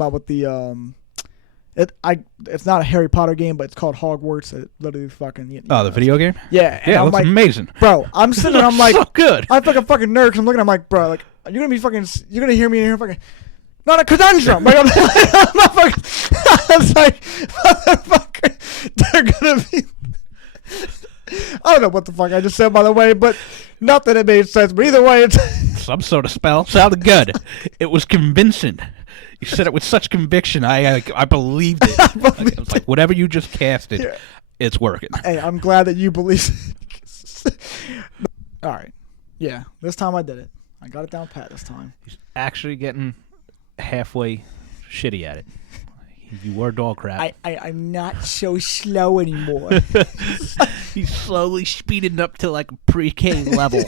about with the it's not a Harry Potter game, but it's called Hogwarts. It literally fucking. The video game? Yeah, Yeah, it looks amazing. Bro, I'm sitting there, I'm like, so good. I feel like a fucking nerd because I'm looking, I'm like, bro, like, you're gonna be fucking, you're gonna hear me in here fucking, not a conundrum. Like, I'm not fucking, I was like, motherfucker, they're gonna be. I don't know what the fuck I just said, by the way, but nothing that made sense. But either way, it's some sort of spell. Sounded good. It was convincing. You said it with such conviction. I believed it. I was like, whatever you just casted, yeah. It's working. Hey, I'm glad that you believe it. All right. Yeah, this time I did it. I got it down pat this time. He's actually getting halfway shitty at it. You were dog crap. I'm not so slow anymore. He's slowly speeding up to like a pre-K level.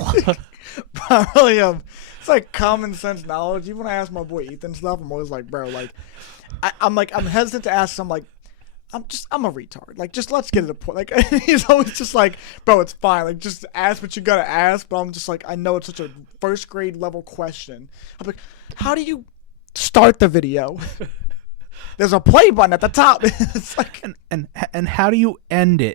Probably it's like common sense knowledge. Even when I ask my boy Ethan stuff, I'm always like, bro, like I'm hesitant to ask. I'm like, I'm a retard. Like, just let's get to the point. Like, he's always just like, bro, it's fine. Like, just ask what you gotta ask. But I'm just like, I know it's such a first grade level question. I'm like, how do you start the video? There's a play button at the top. It's like, and how do you end it?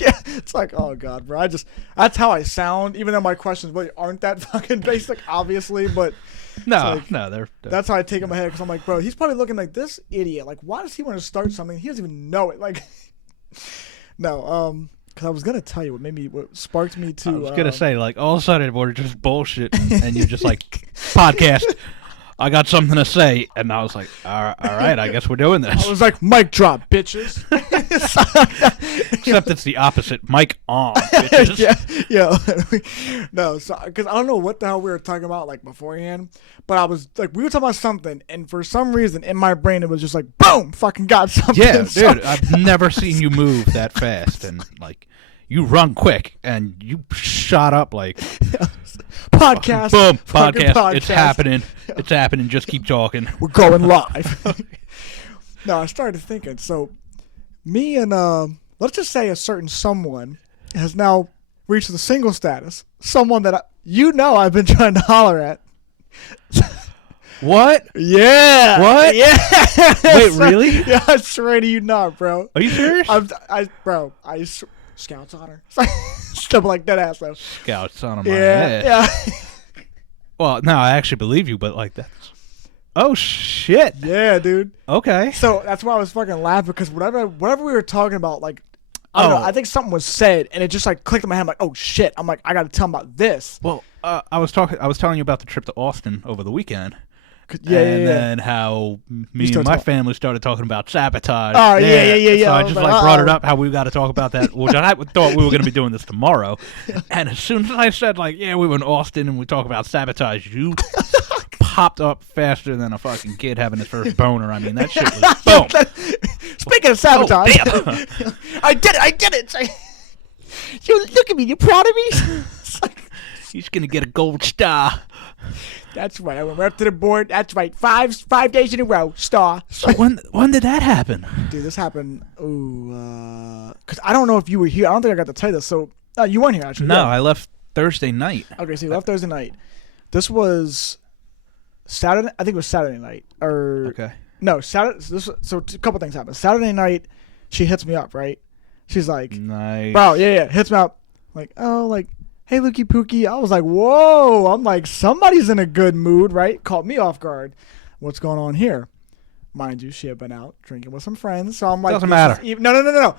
Yeah, it's like, oh god, bro. That's how I sound. Even though my questions really aren't that fucking basic, obviously. But no, they're that's how I take in my head because I'm like, bro, he's probably looking like this idiot. Like, why does he want to start something? He doesn't even know it. Like, no, because I was gonna tell you what sparked me to. I was gonna say, like, all of a sudden we're just bullshit, and you're just like, podcast. I got something to say, and I was like, all right, I guess we're doing this. I was like, mic drop, bitches. Except it's the opposite. Mic on, bitches. Yeah. No, so, because I don't know what the hell we were talking about, like, beforehand, but I was, like, we were talking about something, and for some reason, in my brain, it was just like, boom, fucking got something. Yeah, dude, I've never seen you move that fast, and, like, you run quick, and you shot up, like... Podcast. Boom, podcast. It's happening. It's happening. Just keep talking. We're going live. No, I started thinking. So, me and, let's just say a certain someone has now reached the single status. Someone that I've been trying to holler at. What? Yeah. What? Yeah. Wait, really? Yeah, I swear to you not, bro. Are you serious? Scouts honor. Stuff like that ass though. Scouts honor my head. Yeah. Well, no, I actually believe you, but like that's. Oh shit. Yeah, dude. Okay. So that's why I was fucking laughing because whatever we were talking about, like, I don't know, I think something was said and it just like clicked in my head. I'm like, oh shit. I'm like, I got to tell him about this. Well, I was telling you about the trip to Austin over the weekend. Yeah, and then how me and my family started talking about sabotage. Oh, yeah. So I just brought it up how we got to talk about that, which I thought we were going to be doing this tomorrow. And as soon as I said, like, yeah, we were in Austin and we talk about sabotage, you popped up faster than a fucking kid having his first boner. I mean, that shit was boom. Speaking of sabotage, damn. I did it. You look at me. You proud of me? He's going to get a gold star. That's right. I went right up to the board. That's right. 5 days in a row. Star. So when did that happen? Dude, this happened. Because I don't know if you were here. I don't think I got to tell you this. So you weren't here actually. No, yeah. I left Thursday night. Okay, so you left Thursday night. This was Saturday. I think it was Saturday night. Okay. No, Saturday. So a couple things happened. Saturday night, she hits me up. Right. She's like, nice. Bro, yeah, hits me up. Like, oh, like. Hey, Lukey Pookie. I was like, whoa. I'm like, somebody's in a good mood, right? Caught me off guard. What's going on here? Mind you, she had been out drinking with some friends. So I'm like, doesn't matter. No.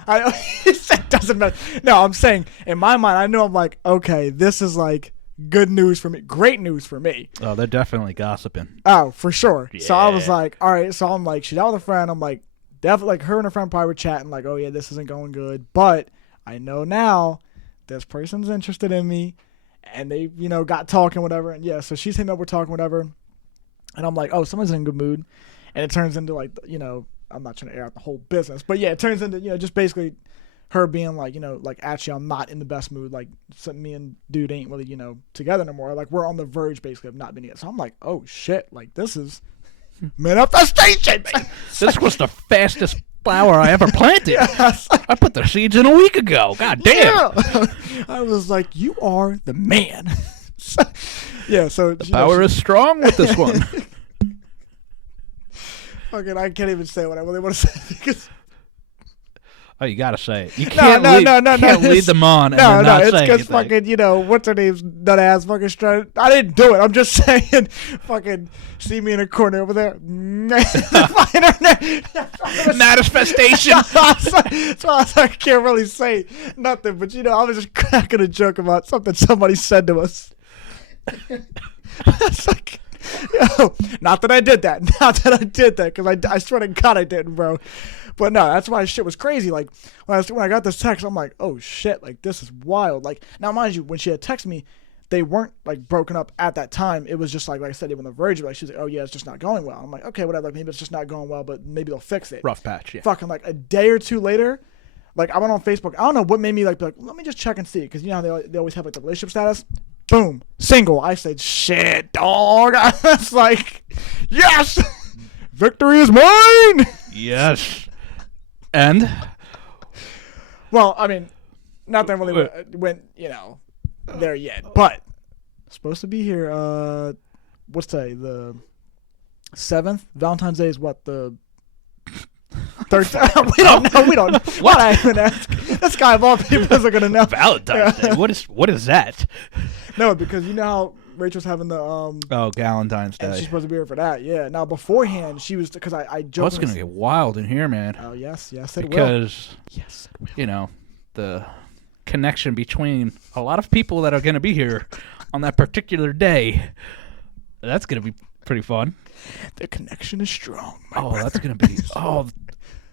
It doesn't matter. No, I'm saying, in my mind, I know I'm like, okay, this is like good news for me. Great news for me. Oh, they're definitely gossiping. Oh, for sure. Yeah. So I was like, all right. So I'm like, she's out with a friend. I'm like, definitely, like, her and her friend probably were chatting, like, oh, yeah, this isn't going good. But I know now. This person's interested in me, and they, got talking, whatever. And yeah, so she's hitting up, we're talking, whatever. And I'm like, oh, someone's in a good mood. And it turns into like, I'm not trying to air out the whole business, but yeah, it turns into, just basically her being like, like, actually, I'm not in the best mood. Like, me and dude ain't really, together no more. Like, we're on the verge basically of not being together. So I'm like, oh shit, like, this is manifestation. This was the fastest flower I ever planted. I put the seeds in a week ago. God damn. Yeah. I was like, you are the man. So the power is strong with this one. Fucking, I can't even say what I really want to say because. Oh, you gotta say it. You can't lead them on and then not it's say because anything. fucking, what's her name's nut ass fucking strut. I didn't do it. I'm just saying, fucking, see me in a corner over there. Manifestation. So I can't really say nothing, but I was just cracking a joke about something somebody said to us. It's like, not that I did that. Not that I did that, because I swear to God I didn't, bro. But no, that's why shit was crazy. Like, when I got this text, I'm like, oh shit, like, this is wild. Like, now mind you, when she had texted me, they weren't, like, broken up at that time. It was just like I said, they were on the verge of it. Like, she was like, oh yeah, it's just not going well. I'm like, okay, whatever. Like, maybe it's just not going well, but maybe they'll fix it. Rough patch, yeah. Fucking, like, a day or two later, like, I went on Facebook. I don't know what made me, like, be like, let me just check and see. Because, how they always have, like, the relationship status. Boom. Single. I said, shit, dog. I was like, yes! Victory is mine! Yes. And? Well, I mean, nothing really went, there yet. But, supposed to be here, what's today? The 7th? Valentine's Day is what? The 13th? We don't know. What I even ask? This guy of all people isn't going to know. Valentine's Day? What is that? No, because you know how Rachel's having the Valentine's Day. and she's supposed to be here for that. Yeah. Now beforehand, she was because I joked. Oh, it's gonna get wild in here, man. Oh yes, it will. Because Yes, it will. The connection between a lot of people that are gonna be here on that particular day. That's gonna be pretty fun. The connection is strong. That's gonna be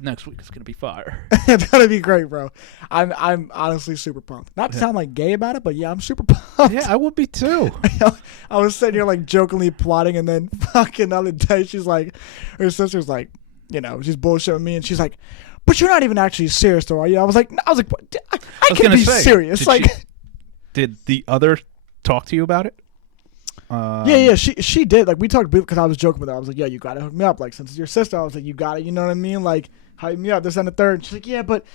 next week is gonna be fire. It's gonna be great, bro. I'm honestly super pumped. Not to sound like gay about it, but yeah, I'm super pumped. Yeah, I would be too. I was sitting here like jokingly plotting, and then fucking the other day she's like, her sister's like, she's bullshitting me, and she's like, but you're not even actually serious, though, are you? I was like, I can't be serious. Did the other talk to you about it? Yeah, she did. Like, we talked because I was joking with her. I was like, yeah, you gotta hook me up. Like, since it's your sister, I was like, you gotta, you know what I mean? Like, hype me up, this and the third. And she's like, yeah, but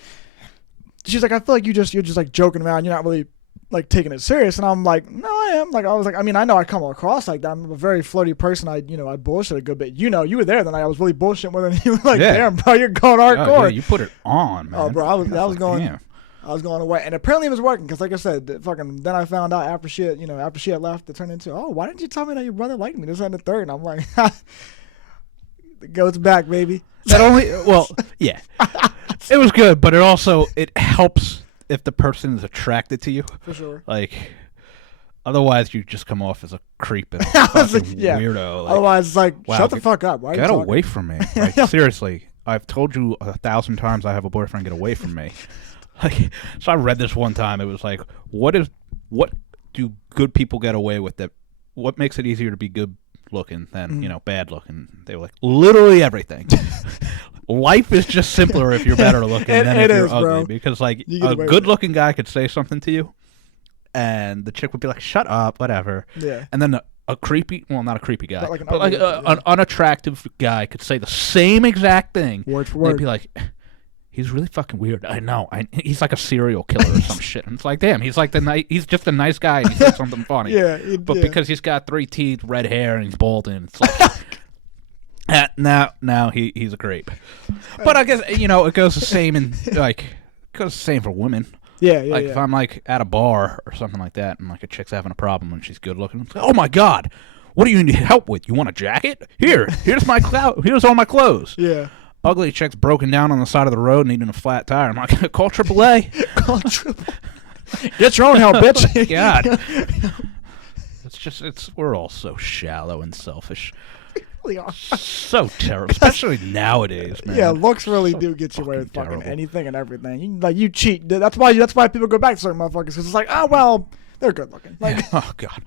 she's like, I feel like you're just like joking around. You're not really like taking it serious. And I'm like, no, I am. Like, I was like, I mean, I know I come across like that. I'm a very flirty person. I bullshit a good bit. You were there then. I was really bullshitting with her. And you were like, damn, bro, you're going hardcore. Yeah, you put it on, man. Oh, bro, I was going. Damn. I was going away, and apparently it was working because, like I said, then I found out after she had left, it turned into, oh, why didn't you tell me that your brother liked me? This and the third, and I'm like, the goat's back, baby. Yeah, it was good, but it helps if the person is attracted to you. For sure. Like, otherwise you just come off as a creep and a weirdo. Like, otherwise, it's like, shut the fuck up. Why get away from me. Like, seriously, I've told you 1,000 times I have a boyfriend. Get away from me. Like, so I read this one time. It was like, what do good people get away with? That what makes it easier to be good looking than bad looking? They were like, literally everything. Life is just simpler if you're better looking than if you're ugly. Bro. Because like a good looking guy could say something to you, and the chick would be like, "Shut up, whatever." Yeah. And then a creepy, well, not a creepy guy, but an unattractive guy could say the same exact thing. Word for word. They'd be like, he's really fucking weird. I know. He's like a serial killer or some shit. And it's like, damn, he's like he's just a nice guy and he said something funny. But because he's got 3 teeth, red hair, and he's bald, and it's like, now he's a creep. But I guess it goes the same for women. Yeah. If I'm like at a bar or something like that, and like a chick's having a problem and she's good looking, it's like, oh my god, what do you need help with? You want a jacket? Here's all my clothes. Yeah. Ugly chick's broken down on the side of the road needing a flat tire. I'm like, call AAA. Call AAA. Get your own help, bitch. God. We're all so shallow and selfish. We are. So terrible, especially nowadays, man. Yeah, looks really do get you away with fucking anything and everything. You cheat. That's why people go back to certain motherfuckers, because it's like, oh well, they're good looking. Like, oh god.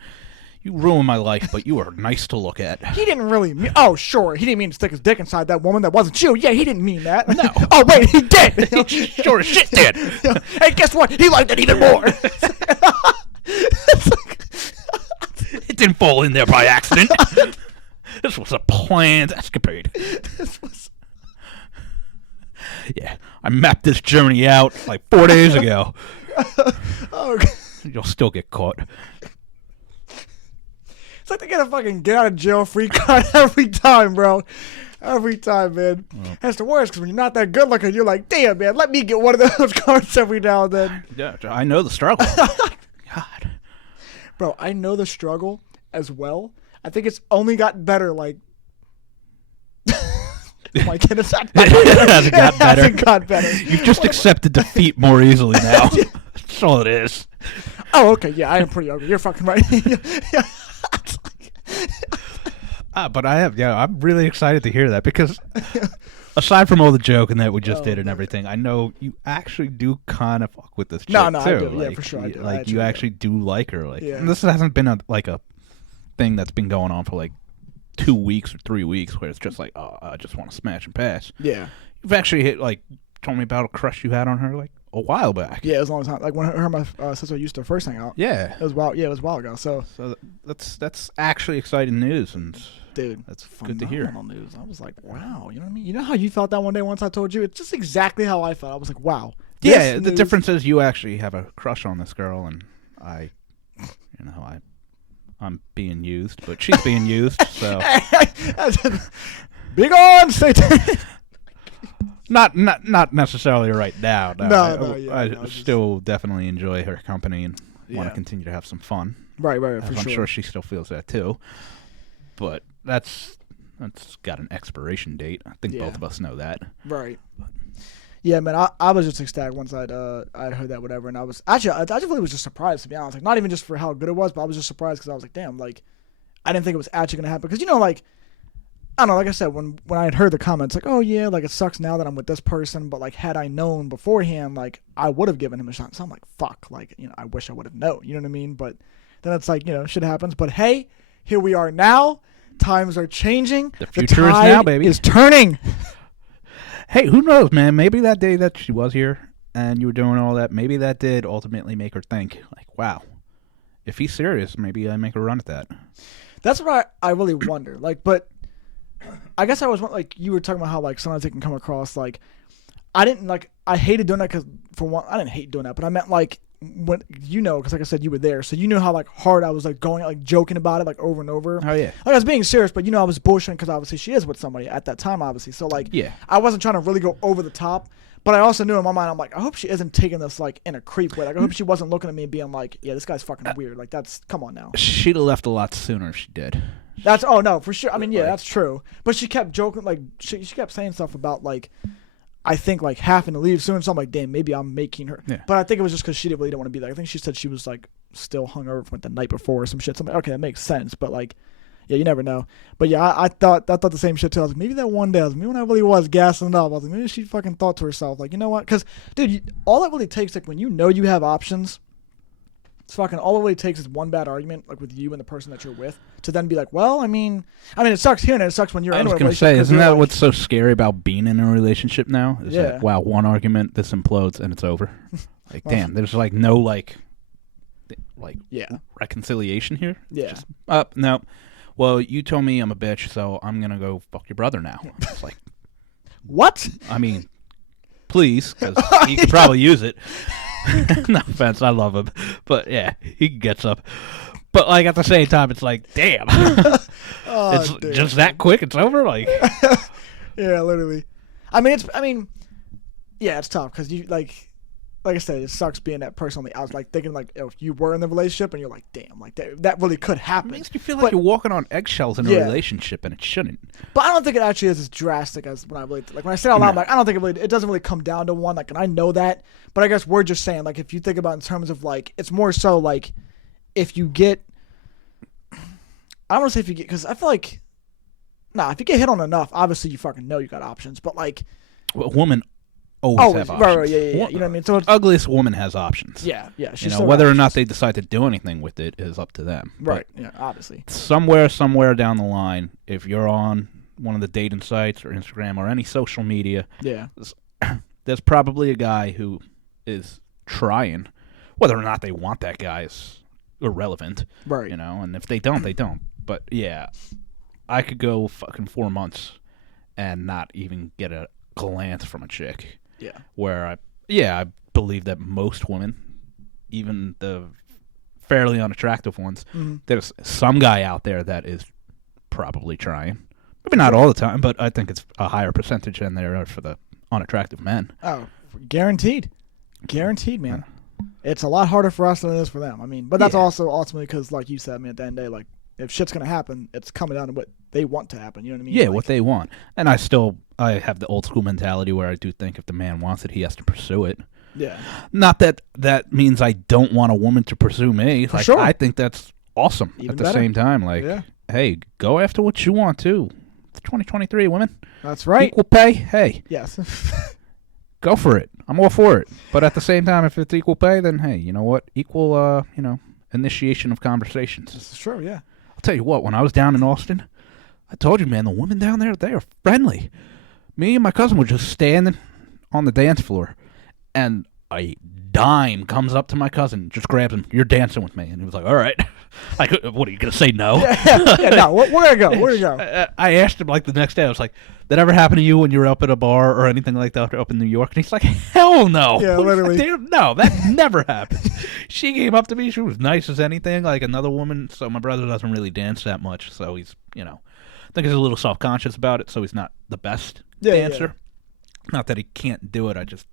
You ruined my life, but you are nice to look at. He didn't really mean... Oh, sure. He didn't mean to stick his dick inside that woman that wasn't you. Yeah, he didn't mean that. No. Oh, wait, he did. He sure as shit did. Hey, guess what? He liked it even more. It didn't fall in there by accident. This was a planned escapade. Yeah, I mapped this journey out like 4 days ago. Oh, you'll still get caught. It's like they get a fucking get out of jail free card every time, bro. Every time, man. That's the worst because when you're not that good looking, you're like, damn, man, let me get one of those cards every now and then. Yeah, I know the struggle. God. Bro, I know the struggle as well. I think it's only gotten better, like... My goodness, it hasn't got better. Hasn't got better. You've just accepted defeat more easily now. That's all it is. Oh, okay, yeah, I am pretty ugly. You're fucking right. But I'm really excited to hear that because aside from all the joking that we just did and everything, I know you actually do kind of fuck with this chick No, too. I do. Like, yeah, for sure. I do. Like, you actually do like her. Like, yeah. And this hasn't been a thing that's been going on for like 2 weeks or 3 weeks where it's just like, oh, I just want to smash and pass. Yeah. You've actually told me about a crush you had on her like a while back. Yeah, it was a long time. Like when her and my sister used to first hang out. Yeah. It was wild. Yeah, it was a while ago. So that's actually exciting news, and dude, that's good to hear. News. I was like, wow. You know what I mean? You know how you felt that one day once I told you? It's just exactly how I felt. I was like, wow. Yeah, the difference is you actually have a crush on this girl, and I'm being used, but she's being used, so. Big on, Satan. Not necessarily right now. No, I just still definitely enjoy her company and want to continue to have some fun. Right, for I'm sure. sure she still feels that too. But that's got an expiration date. I think both of us know that. Right. Yeah, man, I was just ecstatic once I'd heard that, whatever, and I really was just surprised, to be honest. Like, not even just for how good it was, but I was just surprised because I was like, damn, like, I didn't think it was actually gonna happen. Because like, I don't know, like I said, when I had heard the comments, like, oh yeah, like it sucks now that I'm with this person, but like had I known beforehand, like I would have given him a shot. So I'm like, fuck, like I wish I would have known, you know what I mean? But then it's like shit happens. But hey, here we are now. Times are changing. The future is now, baby. Is turning. Hey, who knows, man? Maybe that day that she was here and you were doing all that, maybe that did ultimately make her think, like, wow, if he's serious, maybe I make a run at that. That's what I really wonder. Like, but I guess I was like, you were talking about how like sometimes it can come across like I hated doing that because for one, I didn't hate doing that, but I meant like when because like I said, you were there, so you know how like hard I was like going like joking about it like over and over. Oh yeah, like I was being serious, but I was bullshitting because obviously she is with somebody at that time, obviously. So like I wasn't trying to really go over the top, but I also knew in my mind I'm like, I hope she isn't taking this like in a creep way. Like I hope she wasn't looking at me and being like, yeah, this guy's fucking weird. Like come on now. She'd have left a lot sooner if she did. Oh no, for sure. I mean, yeah, that's true. But she kept joking, like she kept saying stuff about like, I think like having to leave soon. So I'm like, damn, maybe I'm making her. Yeah. But I think it was just because she really didn't want to be there. I think she said she was like still hungover from the night before or some shit. So I'm like, okay, that makes sense. But like, yeah, you never know. But yeah, I thought the same shit too. I was like, maybe that one day, maybe when I really was gassing up, I was like, maybe she fucking thought to herself, like, you know what? Because dude, all it really takes, like when you have options. It's fucking all it really takes is one bad argument, like with you and the person that you're with, to then be like, well, I mean, it sucks here and it sucks when you're in a relationship. I was going to say, isn't that what's so scary about being in a relationship now? Is yeah. That, wow, one argument, this implodes, and it's over. Like, damn, there's like no like reconciliation here. Yeah. Just, no. Well, you told me I'm a bitch, so I'm going to go fuck your brother now. It's like, what? I mean, please, because he could probably use it. No offense, I love him, but yeah, he gets up. But like at the same time, it's like, damn, it's damn. Just that quick. It's over. Like, yeah, literally. Yeah, it's tough because you like I said, it sucks being that person on the outside, like thinking like if you were in the relationship and you're like, damn, like that really could happen. It makes you feel like you're walking on eggshells in a relationship, and it shouldn't. But I don't think it actually is as drastic as when I really when I say it out loud, I'm like, I don't think it doesn't really come down to one. Like, and I know that, but I guess we're just saying like if you think about it in terms of like it's more so like if you get, I don't want to say if you get, because I feel like if you get hit on enough, obviously you fucking know you got options, but like a woman. Always have options. Right, yeah. You know what I mean? So the ugliest woman has options. Yeah. She's whether or not they decide to do anything with it is up to them. Right. Yeah. Obviously. Somewhere down the line, if you're on one of the dating sites or Instagram or any social media, there's probably a guy who is trying. Whether or not they want that guy is irrelevant. Right. And if they don't, they don't. But yeah, I could go fucking 4 months and not even get a glance from a chick. Yeah. Where I believe that most women, even the fairly unattractive ones, there's some guy out there that is probably trying. Maybe not all the time, but I think it's a higher percentage than there are for the unattractive men. Oh, guaranteed, man. It's a lot harder for us than it is for them. I mean, but that's also ultimately because, like you said, I mean, at the end of the day, like if shit's gonna happen, it's coming down to what they want to happen. You know what I mean? Yeah, like, what they want. And I have the old school mentality where I do think if the man wants it, he has to pursue it. Yeah. Not that means I don't want a woman to pursue me. For like, sure. I think that's awesome. Even at the better. same time, like, hey, go after what you want too. It's 2023, women. That's right. Equal pay. Hey. Yes. Go for it. I'm all for it. But at the same time, if it's equal pay, then hey, you know what? Equal, initiation of conversations. This is true. Yeah. I'll tell you what. When I was down in Austin, I told you, man, the women down there, they are friendly. Me and my cousin were just standing on the dance floor, and a dime comes up to my cousin, just grabs him. You're dancing with me, and he was like, "All right." Like, what are you gonna say? No? No. Where to go? Where to go? I asked him like the next day. I was like, "That ever happen to you when you were up at a bar or anything like that up in New York?" And he's like, "Hell no." Yeah, literally. No, that never happened. She came up to me. She was nice as anything, like another woman. So my brother doesn't really dance that much, so he's, I think he's a little self-conscious about it. So he's not the best dancer. Yeah. Not that he can't do it. I just,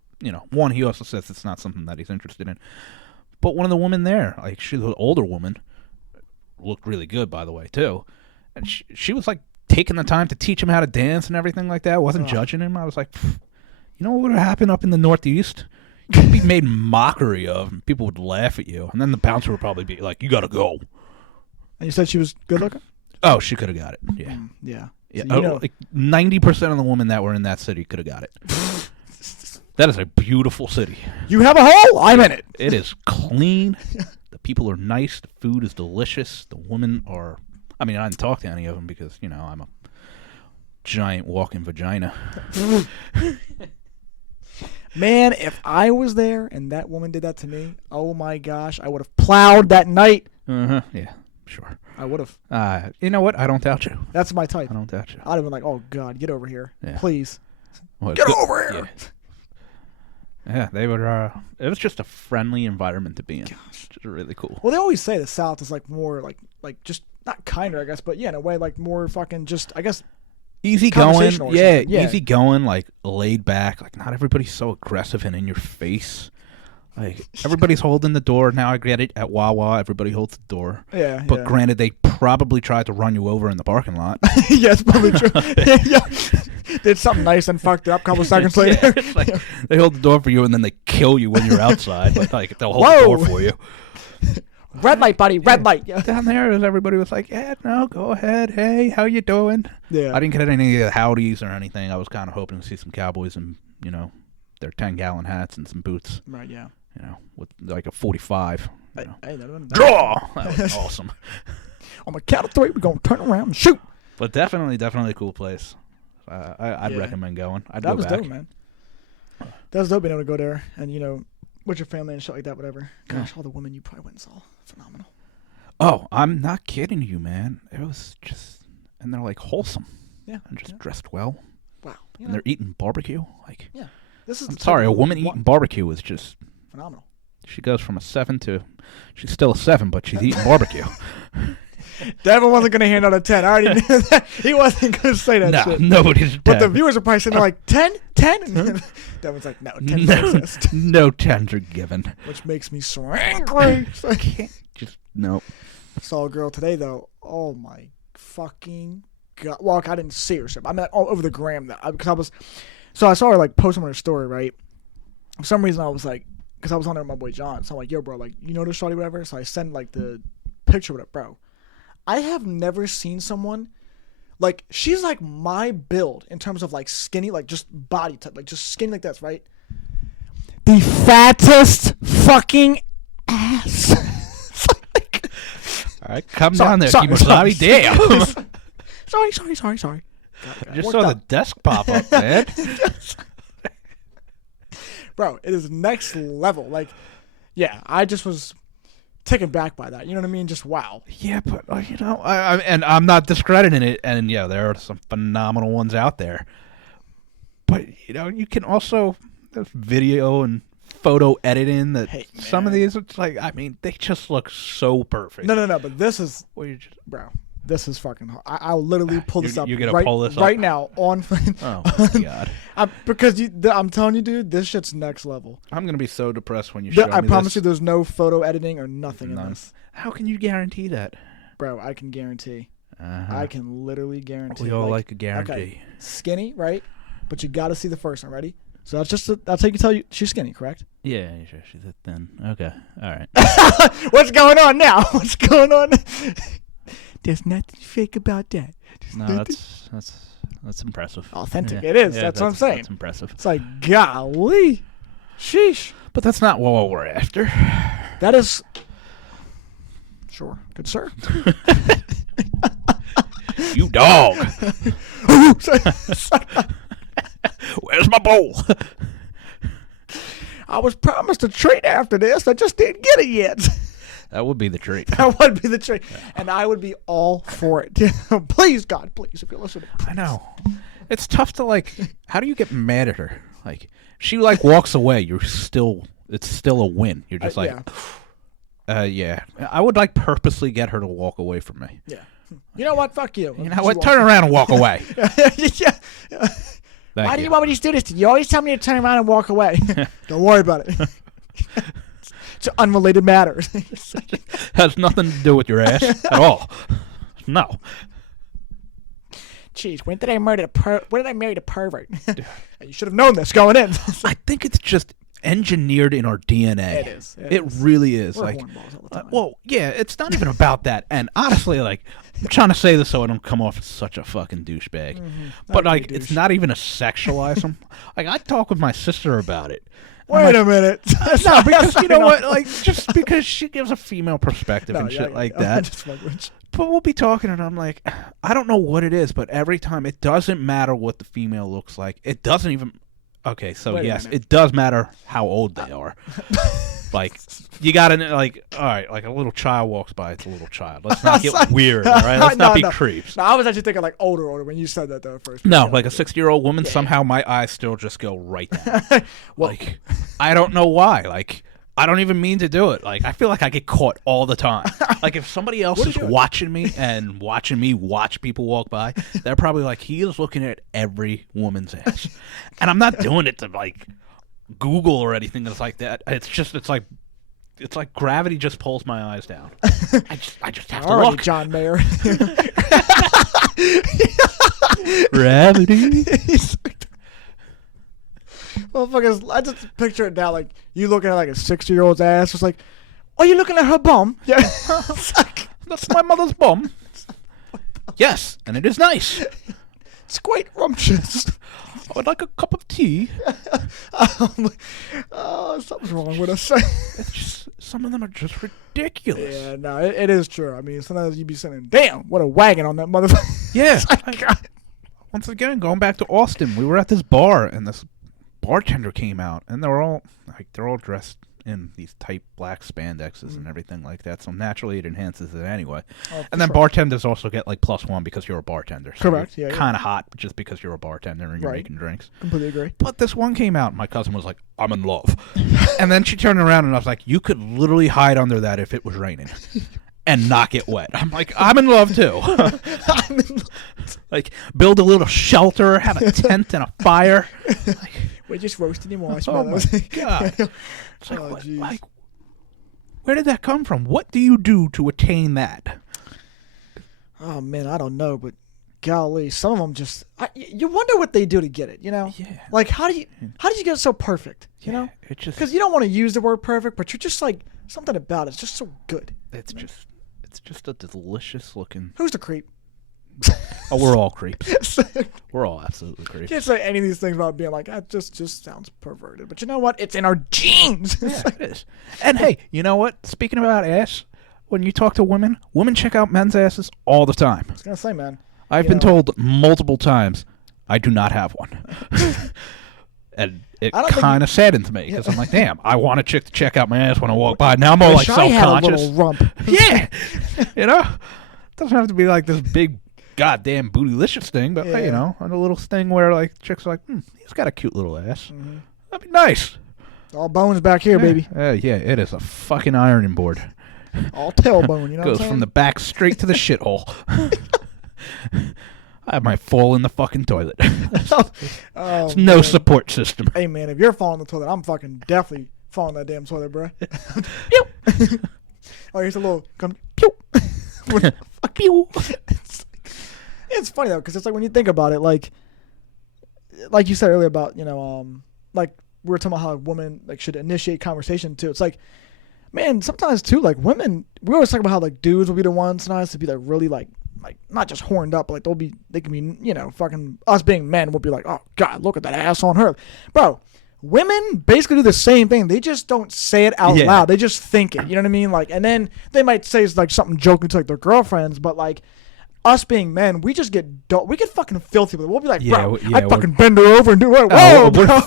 one, he also says it's not something that he's interested in. But one of the women there, like she's an older woman, looked really good, by the way, too. And she was like taking the time to teach him how to dance and everything like that. Wasn't judging him. I was like, you know what would happen up in the Northeast? You'd be made mockery of, and people would laugh at you. And then the bouncer would probably be like, you got to go. And you said she was good looking? Oh, she could have got it. Yeah. Yeah. Yeah. So, like 90% of the women that were in that city could have got it. That is a beautiful city. You have a hole? I'm in it. It is clean. The people are nice. The food is delicious. The women are... I mean, I didn't talk to any of them because, I'm a giant walking vagina. Man, if I was there and that woman did that to me, oh my gosh, I would have plowed that night. Uh-huh. Yeah, sure. I would have. You know what? I don't doubt you. That's my type. I don't doubt you. I'd have been like, oh, God, get over here. Yeah. Please. Well, get over here. Yeah, they were. It was just a friendly environment to be in. Gosh. Which is really cool. Well, they always say the South is like more like just not kinder, I guess, but yeah, in a way, like more fucking just, I guess, easy going. Yeah, yeah, easy going, like laid back. Like not everybody's so aggressive and in your face. Like everybody's holding the door. Now I get it. At Wawa, everybody holds the door. Yeah. But granted, they probably tried to run you over in the parking lot. Yeah, it's probably true. Yeah. Did something nice and fucked up a couple seconds later. Yeah, it's like they hold the door for you and then they kill you when you're outside. But like they'll hold the door for you. Red light, buddy. Red light. Yeah. Down there, everybody was like, "Yeah, no, go ahead. Hey, how you doing?" Yeah. I didn't get any of the howdies or anything. I was kind of hoping to see some cowboys and their 10-gallon hats and some boots. Right. Yeah. With like a 45. Hey, draw. That was awesome. On the count of 3, we're gonna turn around and shoot. But definitely a cool place. I'd recommend going. I'd go back. That was dope, man. That was dope being able to go there and with your family and shit like that, whatever. Gosh, all the women you probably went and saw, phenomenal. Oh, I'm not kidding you, man. It was just, and they're like wholesome. Yeah. And just dressed well. Wow. And they're eating barbecue. Like, yeah. This is. I'm sorry, a woman eating barbecue is just phenomenal. She goes from a 7 to, she's still a 7, but she's eating barbecue. Devin wasn't going to hand out a 10. I already knew that. He wasn't going to say that shit. No, nobody's 10. But the viewers are probably sitting there like, 10? 10? And Devin's like, no, 10 doesn't exist. No 10s are given. Which makes me so angry. Just, no. Saw a girl today, though. Oh, my fucking God. Well, I didn't see her. I mean, all over the gram. So I saw her, like, post on her story, right? For some reason, I was like, because I was on there with my boy John. So I'm like, yo, bro, like, you know this shawty, whatever? So I send, like, the picture with it, bro. I have never seen someone, like, she's like my build in terms of, like, skinny, like, just body type, like, just skinny like this, right? The fattest fucking ass. Like, all right, come down there, Kimosabi. Damn. Sorry. God, just saw the desk pop up, man. Bro, it is next level. Like, yeah, I just was taken back by that. You know what I mean? Just wow. Yeah, but and I'm not discrediting it. And yeah, there are some phenomenal ones out there. But you can also there's video and photo editing that some of these. It's like they just look so perfect. No. But this is bro. This is fucking hard. I'll literally pull this up. You're gonna right, pull this right up? now on. Oh my god! Because I'm telling you, dude, this shit's next level. I'm gonna be so depressed when you show me I promise this. you, there's no photo editing or nothing in None. this, How can you guarantee that? bro. I can guarantee. Uh-huh. I can literally guarantee. We all like a guarantee. Okay, skinny, right? But you got to see the first one. Ready? So that's how you can tell you she's skinny, correct? Yeah, sure. She's a thin. Okay, all right. What's going on now? What's going on? There's nothing fake about that. No, that's impressive. Authentic. Yeah. It is. Yeah, that's what I'm saying. That's impressive. It's like, golly. Sheesh. But that's not what we're after. That is. Sure. Good sir. You dog. Where's my bowl? I was promised a treat after this. I just didn't get it yet. That would be the treat. That would be the treat. And I would be all for it. Please, God, please, if you're listening. I know. It's tough to, like, how do you get mad at her? Like, she, like, walks away. It's still a win. You're just like, yeah. I would, like, purposely get her to walk away from me. Yeah. You know what? Fuck you. You know what? Turn around and walk away. Yeah. Why do you want me to do this? You always tell me to turn around and walk away. Don't worry about it. It's unrelated matters. Has nothing to do with your ass at all. No. Jeez, when did I marry the pervert? You should have known this going in. I think it's just engineered in our DNA. It is. It really is. We're like, hornballs all the time. well, yeah, it's not even about that. And honestly, like, I'm trying to say this so I don't come off as such a fucking douchebag. But, like, it's not even a sexualism. Like, I talk with my sister about it. Wait a minute. No, because you know what? Like, just because she gives a female perspective and shit like I'm that. just fucking with you. But we'll be talking, and I'm like, I don't know what it is, but every time, it doesn't matter what the female looks like. It doesn't even. Okay, so Wait a yes, minute. it does matter how old they are. Like, you gotta, like, all right, like a little child walks by, it's a little child. Let's not get weird, all right? Let's not be creeps. No, I was actually thinking like older when you said that though first. No, like a 60-year-old woman, somehow my eyes still just go right down. Like, I don't know why. Like, I don't even mean to do it. Like, I feel like I get caught all the time. Like, if somebody else is watching me and watching me watch people walk by, they're probably like, he is looking at every woman's ass. And I'm not doing it to, like, Google or anything that's like that. It's like gravity just pulls my eyes down. I just have to Alrighty, look. John Mayer. Gravity. Motherfuckers, I just picture it now, like you looking at like a 60-year-old's ass. It's like, are you looking at her bum? Yeah, it's like, That's my mother's bum. Yes, and it is nice. it's quite rumptious. I would like a cup of tea. Oh, something's wrong with us. It's just, some of them are just ridiculous. Yeah, no, it is true. I mean, sometimes you be saying, "Damn, what a wagon on that motherfucker." Yeah. God. Once again, going back to Austin, we were at this bar, and this bartender came out, and they're all dressed in these tight black spandexes and everything like that. So naturally, it enhances it anyway. Oh, And then sure. bartenders also get like +1 because you're a bartender. So Correct, you're yeah, kind of hot just because you're a bartender and you're Right. making drinks. Completely agree. But this one came out, and my cousin was like, "I'm in love," and then she turned around, and I was like, "You could literally hide under that if it was raining." And not get wet. I'm like, I'm in love too. I'm in love. Like, build a little shelter, have a tent and a fire. Like, We're just roasting him oh my marshmallows. god! It's like, Oh, what, jeez. like, where did that come from? What do you do to attain that? Oh man, I don't know, but golly, some of them just you wonder what they do to get it. You know, Yeah. like how do you get it so perfect? You know, it just because you don't want to use the word perfect, but you're just like something about it's just so good. it's just a delicious looking. Who's the creep? Oh, we're all creeps. Can't We're all absolutely creeps. say any of these things about being like that. Just sounds perverted. But you know what? It's in our genes. Yeah, it is. And hey, you know what? Speaking about ass, when you talk to women check out men's asses all the time. I was gonna say, man. I've been told multiple times I do not have one. And it I don't think kind of saddens me because I'm like, damn, I want a chick to check out my ass when I walk by. Now I'm all like Wish I had a self-conscious. little rump. Yeah, you know, doesn't have to be like this big goddamn bootylicious thing, but Yeah. you know, a little thing where like chicks are like, he's got a cute little ass. That'd be nice. All bones back here, baby. Yeah, it is a fucking ironing board. all tailbone. You know, Goes what I'm from the back straight to the shithole. I might fall in the fucking toilet. There's no support system. Hey man, if you're falling in the toilet, I'm fucking definitely falling in that damn toilet, bro. Oh, here's a little come. Pew. Pew. It's funny though, because it's like when you think about it, like you said earlier about like we were talking about how a woman like should initiate conversation too. It's like, man, sometimes too, like women, we always talk about how like dudes will be the ones sometimes to be like really like not just horned up, but like they can be, fucking us being men will be like, oh god, look at that ass on her, bro. Women basically do the same thing. They just don't say it out loud. They just think it. You know what I mean? Like, and then they might say it's like something joking to like their girlfriends, but like us being men, we just get we get fucking filthy with it. We'll be like, bro, I fucking bend her over and do it. Whoa, bro.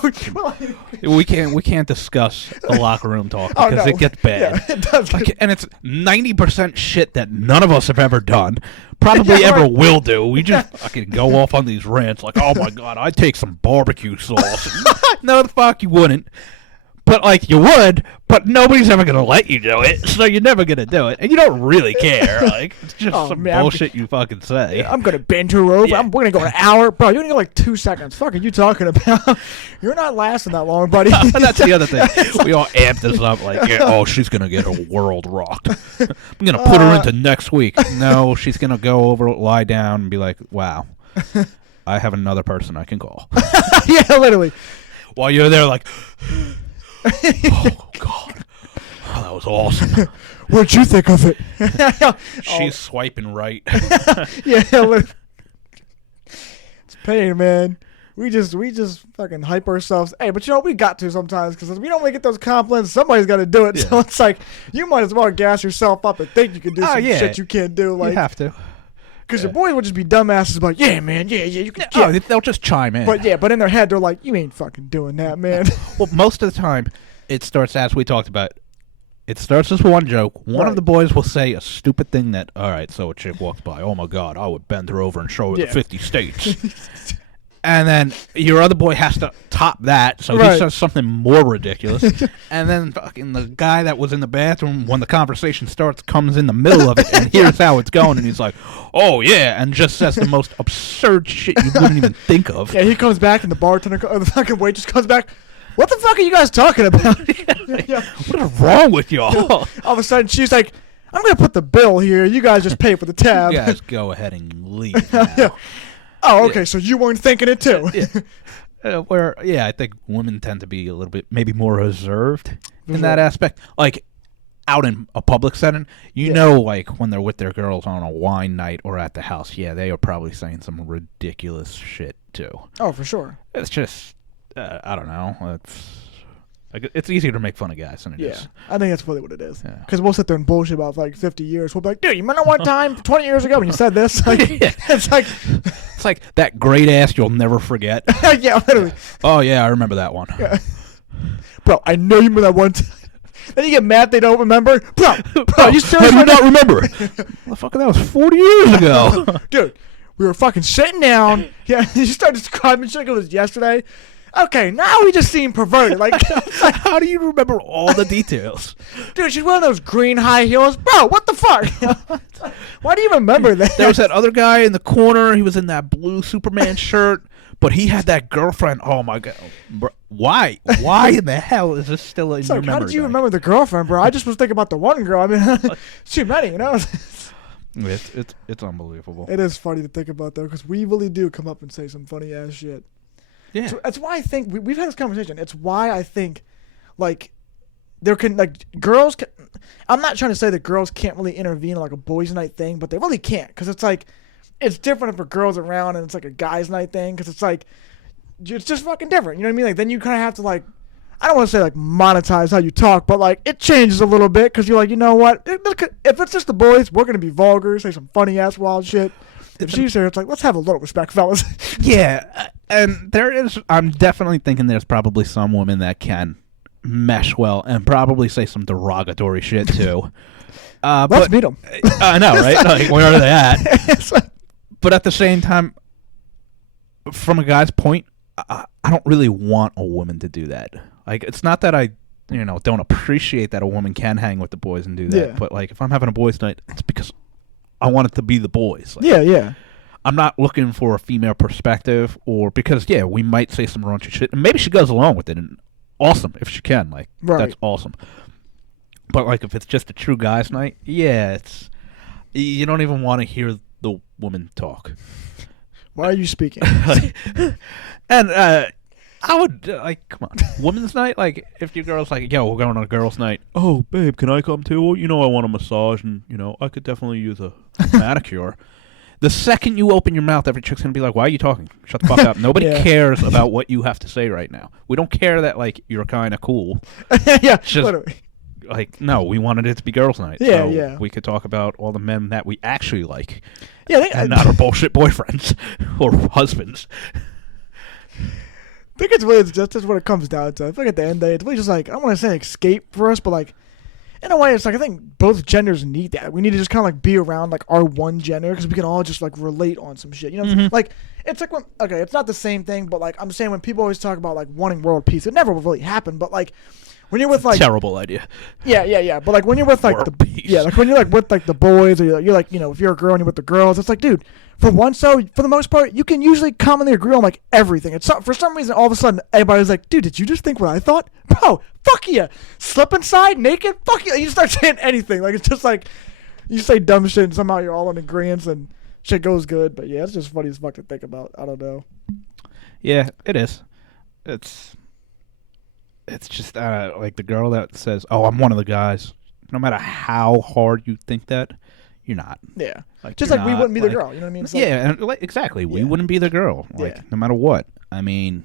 we can't discuss the locker room talk because it gets bad. Yeah, it does. Like, and it's 90% shit that none of us have ever done. Probably ever will do. We just fucking go off on these rants like, oh my god, I'd take some barbecue sauce. No, the fuck you wouldn't. But, like, you would, but nobody's ever going to let you do it, so you're never going to do it. And you don't really care. Like, it's just bullshit you fucking say. I'm going to bend her over. Yeah. We're going to go an hour. Bro, you're going to go like 2 seconds. Fuck are you talking about? You're not lasting that long, buddy. That's the other thing. We all amp this up like, she's going to get her world rocked. I'm going to put her into next week. No, she's going to go over, lie down, and be like, wow, I have another person I can call. Yeah, literally. While you're there like... Oh god, that was awesome. What'd you think of it? She's swiping right. Yeah, it's pain, man. We just fucking hype ourselves. Hey, but we got to sometimes because we don't really get those compliments. Somebody's got to do it. Yeah. So it's like you might as well gas yourself up and think you can do some shit you can't do. Like you have to. Because your boys will just be dumbasses like, yeah, man, yeah, you can. Oh, they'll just chime in. But in their head, they're like, you ain't fucking doing that, man. Well, most of the time, it starts as we talked about. It starts as one joke. One of the boys will say a stupid thing that, all right, so a chick walks by. Oh, my God, I would bend her over and show her the 50 states. And then your other boy has to top that, so he says something more ridiculous. And then fucking the guy that was in the bathroom when the conversation starts comes in the middle of it and hears how it's going, and he's like, oh, yeah, and just says the most absurd shit you wouldn't even think of. Yeah, he comes back, and the bartender, or the fucking waitress comes back. What the fuck are you guys talking about? Yeah. What is wrong with y'all? All of a sudden, she's like, I'm going to put the bill here. You guys just pay for the tab. You guys go ahead and leave now. Yeah. Oh, okay, so you weren't thinking it too. I think women tend to be a little bit maybe more reserved in that aspect. Like, out in a public setting, you know, like, when they're with their girls on a wine night or at the house, they are probably saying some ridiculous shit, too. Oh, for sure. It's just, I don't know, it's easier to make fun of guys than it is. I think that's really what it is. Because we'll sit there and bullshit about like 50 years. We'll be like, dude, you remember one time 20 years ago when you said this? Like, it's like that great ass you'll never forget. Yeah, literally. Oh, yeah, I remember that one. Yeah. Bro, I know you remember that one time. Then you get mad they don't remember. Bro, you seriously do not remember? Motherfucker, that was 40 years ago. Dude, we were fucking sitting down. Yeah, you started describing shit like it was yesterday. Okay, now we just seem perverted. Like, how do you remember all the details? Dude, she's wearing those green high heels. Bro, what the fuck? Why do you remember that? There was that other guy in the corner. He was in that blue Superman shirt, but he had that girlfriend. Oh, my God. Bro, why? Why in the hell is this still in your memory? How did you remember the girlfriend, bro? I just was thinking about the one girl. I mean, too many, you know? It's unbelievable. It is funny to think about, though, because we really do come up and say some funny-ass shit. Yeah, so that's why I think we've had this conversation. It's why I think, like, there can girls. I'm not trying to say that girls can't really intervene in like a boys' night thing, but they really can't because it's like it's different if a girl's around and it's like a guys' night thing because it's like it's just fucking different. You know what I mean? Like then you kind of have to like I don't want to say like monetize how you talk, but like it changes a little bit because you're like, you know what? If it's just the boys, we're gonna be vulgar, say some funny ass wild shit. If she's there, it's like, let's have a little respect, fellas. Yeah, and I'm definitely thinking there's probably some women that can mesh well and probably say some derogatory shit, too. Let's meet them. I know, right? Like, where are they at? But at the same time, from a guy's point, I don't really want a woman to do that. Like, it's not that I don't appreciate that a woman can hang with the boys and do that. Yeah. But like, if I'm having a boys' night, it's because I want it to be the boys. Like, Yeah. I'm not looking for a female perspective, or because we might say some raunchy shit, and maybe she goes along with it, and awesome if she can. Like, that's awesome. But like, if it's just a true guys' night, it's you don't even want to hear the woman talk. Why are you speaking? And I would come on, women's night. Like, if your girl's like, yo, we're going on a girls' night. Oh, babe, can I come too? Well, I want a massage, and I could definitely use a manicure. The second you open your mouth, every chick's gonna be like, "Why are you talking? Shut the fuck up." Nobody cares about what you have to say right now. We don't care that like you're kind of cool. Yeah, just like, no, we wanted it to be girls' night. Yeah, so we could talk about all the men that we actually like. Yeah, and not our bullshit boyfriends or husbands. I think it's really just what it comes down to. I think at the end of the day, it's really just like, I don't want to say escape for us, but like, in a way, it's like, I think both genders need that. We need to just kind of like be around like our one gender because we can all just like relate on some shit. You know what I'm saying? Like, it's like it's not the same thing, but like I'm saying when people always talk about like wanting world peace, it never will really happen. But like when you're with like terrible idea. Yeah. But like when you're with like world peace. like when you're like with like the boys, or you're like if you're a girl and you're with the girls, it's like, dude, for the most part, you can usually commonly agree on like everything. It's for some reason all of a sudden everybody's like, dude, did you just think what I thought? Bro, fuck yeah. Slip inside naked? Fuck yeah. You start saying anything. Like, it's just like you say dumb shit and somehow you're all in agreement and shit goes good. But yeah, it's just funny as fuck to think about. I don't know. Yeah, it is. It's just like the girl that says, "Oh, I'm one of the guys." No matter how hard you think that, you're not. Yeah. Like, just like we wouldn't be the girl. You know what I mean? It's and exactly. We wouldn't be the girl. Like, no matter what. I mean,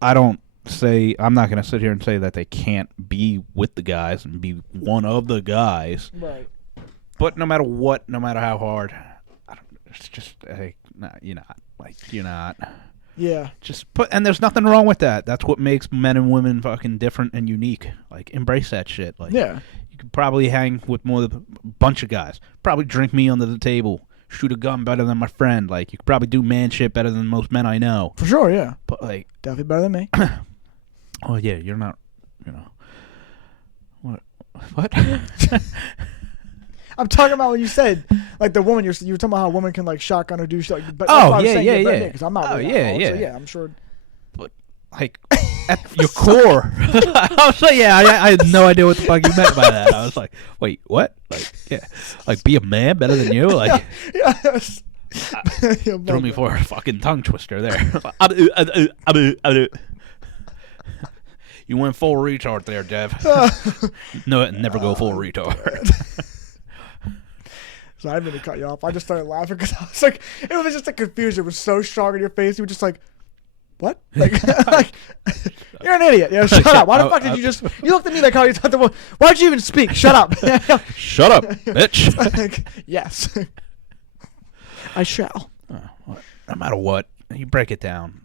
I'm not going to sit here and say that they can't be with the guys and be one of the guys. Right. But no matter what, no matter how hard, it's just, you're not. Like, you're not. Yeah. And there's nothing wrong with that. That's what makes men and women fucking different and unique. Like, embrace that shit. Like, yeah. You could probably hang with more than a bunch of guys. Probably drink me under the table. Shoot a gun better than my friend. Like, you could probably do man shit better than most men I know. For sure, yeah. But like, definitely better than me. Oh yeah, you're not. What? I'm talking about when you said like the woman. You were talking about how a woman can like shotgun or do shit. Like, but yeah. Because I'm not. Oh really yeah. So, yeah, I'm sure. But like at your core, I was like, I had no idea what the fuck you meant by that. I was like, wait, what? Like be a man better than you? Like, threw me for a fucking tongue twister there. You went full retard there, Dev. No, never go full retard. So I didn't mean to cut you off. I just started laughing because I was like, it was just a confusion. It was so strong in your face. You were just like, what? Like, you're an idiot. Yeah, shut up. Why the fuck did you just? You looked at me like how you thought the. Why'd you even speak? Shut up. Shut up, bitch. Like, yes. I shall. No matter what, you break it down.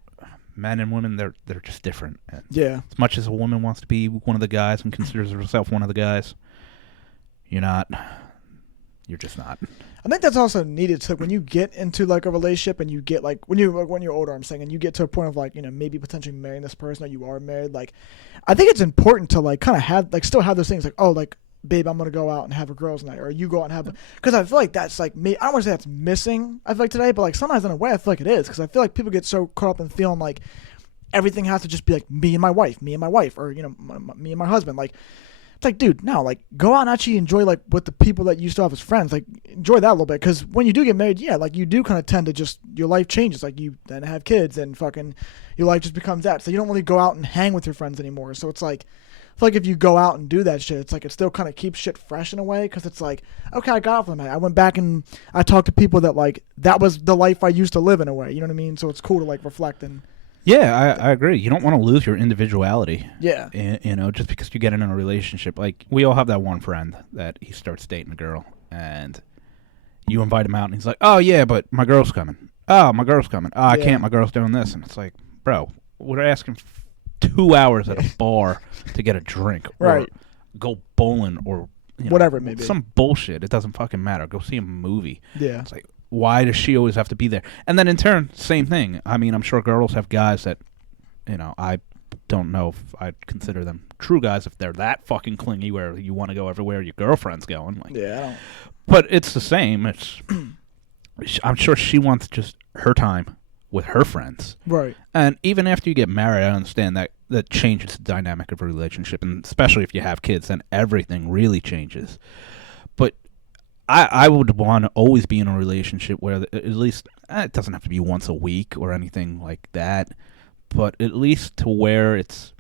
Men and women, they're just different. And yeah. As much as a woman wants to be one of the guys and considers herself one of the guys, you're not. You're just not. I think that's also needed to when you get into like a relationship and you get like when you're older, I'm saying, and you get to a point of like, maybe potentially marrying this person or you are married. Like, I think it's important to like kind of have like still have those things like, oh, like, babe, I'm gonna go out and have a girls' night, or you go out and have, because I feel like that's like me. I don't want to say that's missing. I feel like today, but like sometimes in a way, I feel like it is, because I feel like people get so caught up in feeling like everything has to just be like me and my wife, or me and my husband. Like, it's like, dude, no, like go out and actually enjoy like with the people that you still have as friends. Like, enjoy that a little bit, because when you do get married, yeah, like you do kind of tend to just your life changes. Like you then have kids and fucking your life just becomes that. So you don't really go out and hang with your friends anymore. So it's like, I feel like if you go out and do that shit, it's like it still kind of keeps shit fresh in a way, because it's like, okay, I got off the night. I went back and I talked to people that like that was the life I used to live in a way. You know what I mean? So it's cool to like reflect and. Yeah, I agree. You don't want to lose your individuality. Yeah. Just because you get in a relationship. Like, we all have that one friend that he starts dating a girl, and you invite him out, and he's like, oh, yeah, but my girl's coming. Oh, my girl's coming. Oh, I can't. My girl's doing this. And it's like, bro, we're asking 2 hours at a bar to get a drink. Or go bowling or whatever it may be. Some bullshit. It doesn't fucking matter. Go see a movie. Yeah. It's like, why does she always have to be there? And then in turn, same thing. I mean, I'm sure girls have guys that, I don't know if I'd consider them true guys if they're that fucking clingy where you want to go everywhere your girlfriend's going. Like, Yeah, I don't. but it's the same. It's I'm sure she wants just her time with her friends. Right. And even after you get married, I understand that changes the dynamic of a relationship, and especially if you have kids, then everything really changes. But I would want to always be in a relationship where at least it doesn't have to be once a week or anything like that, but at least to where it's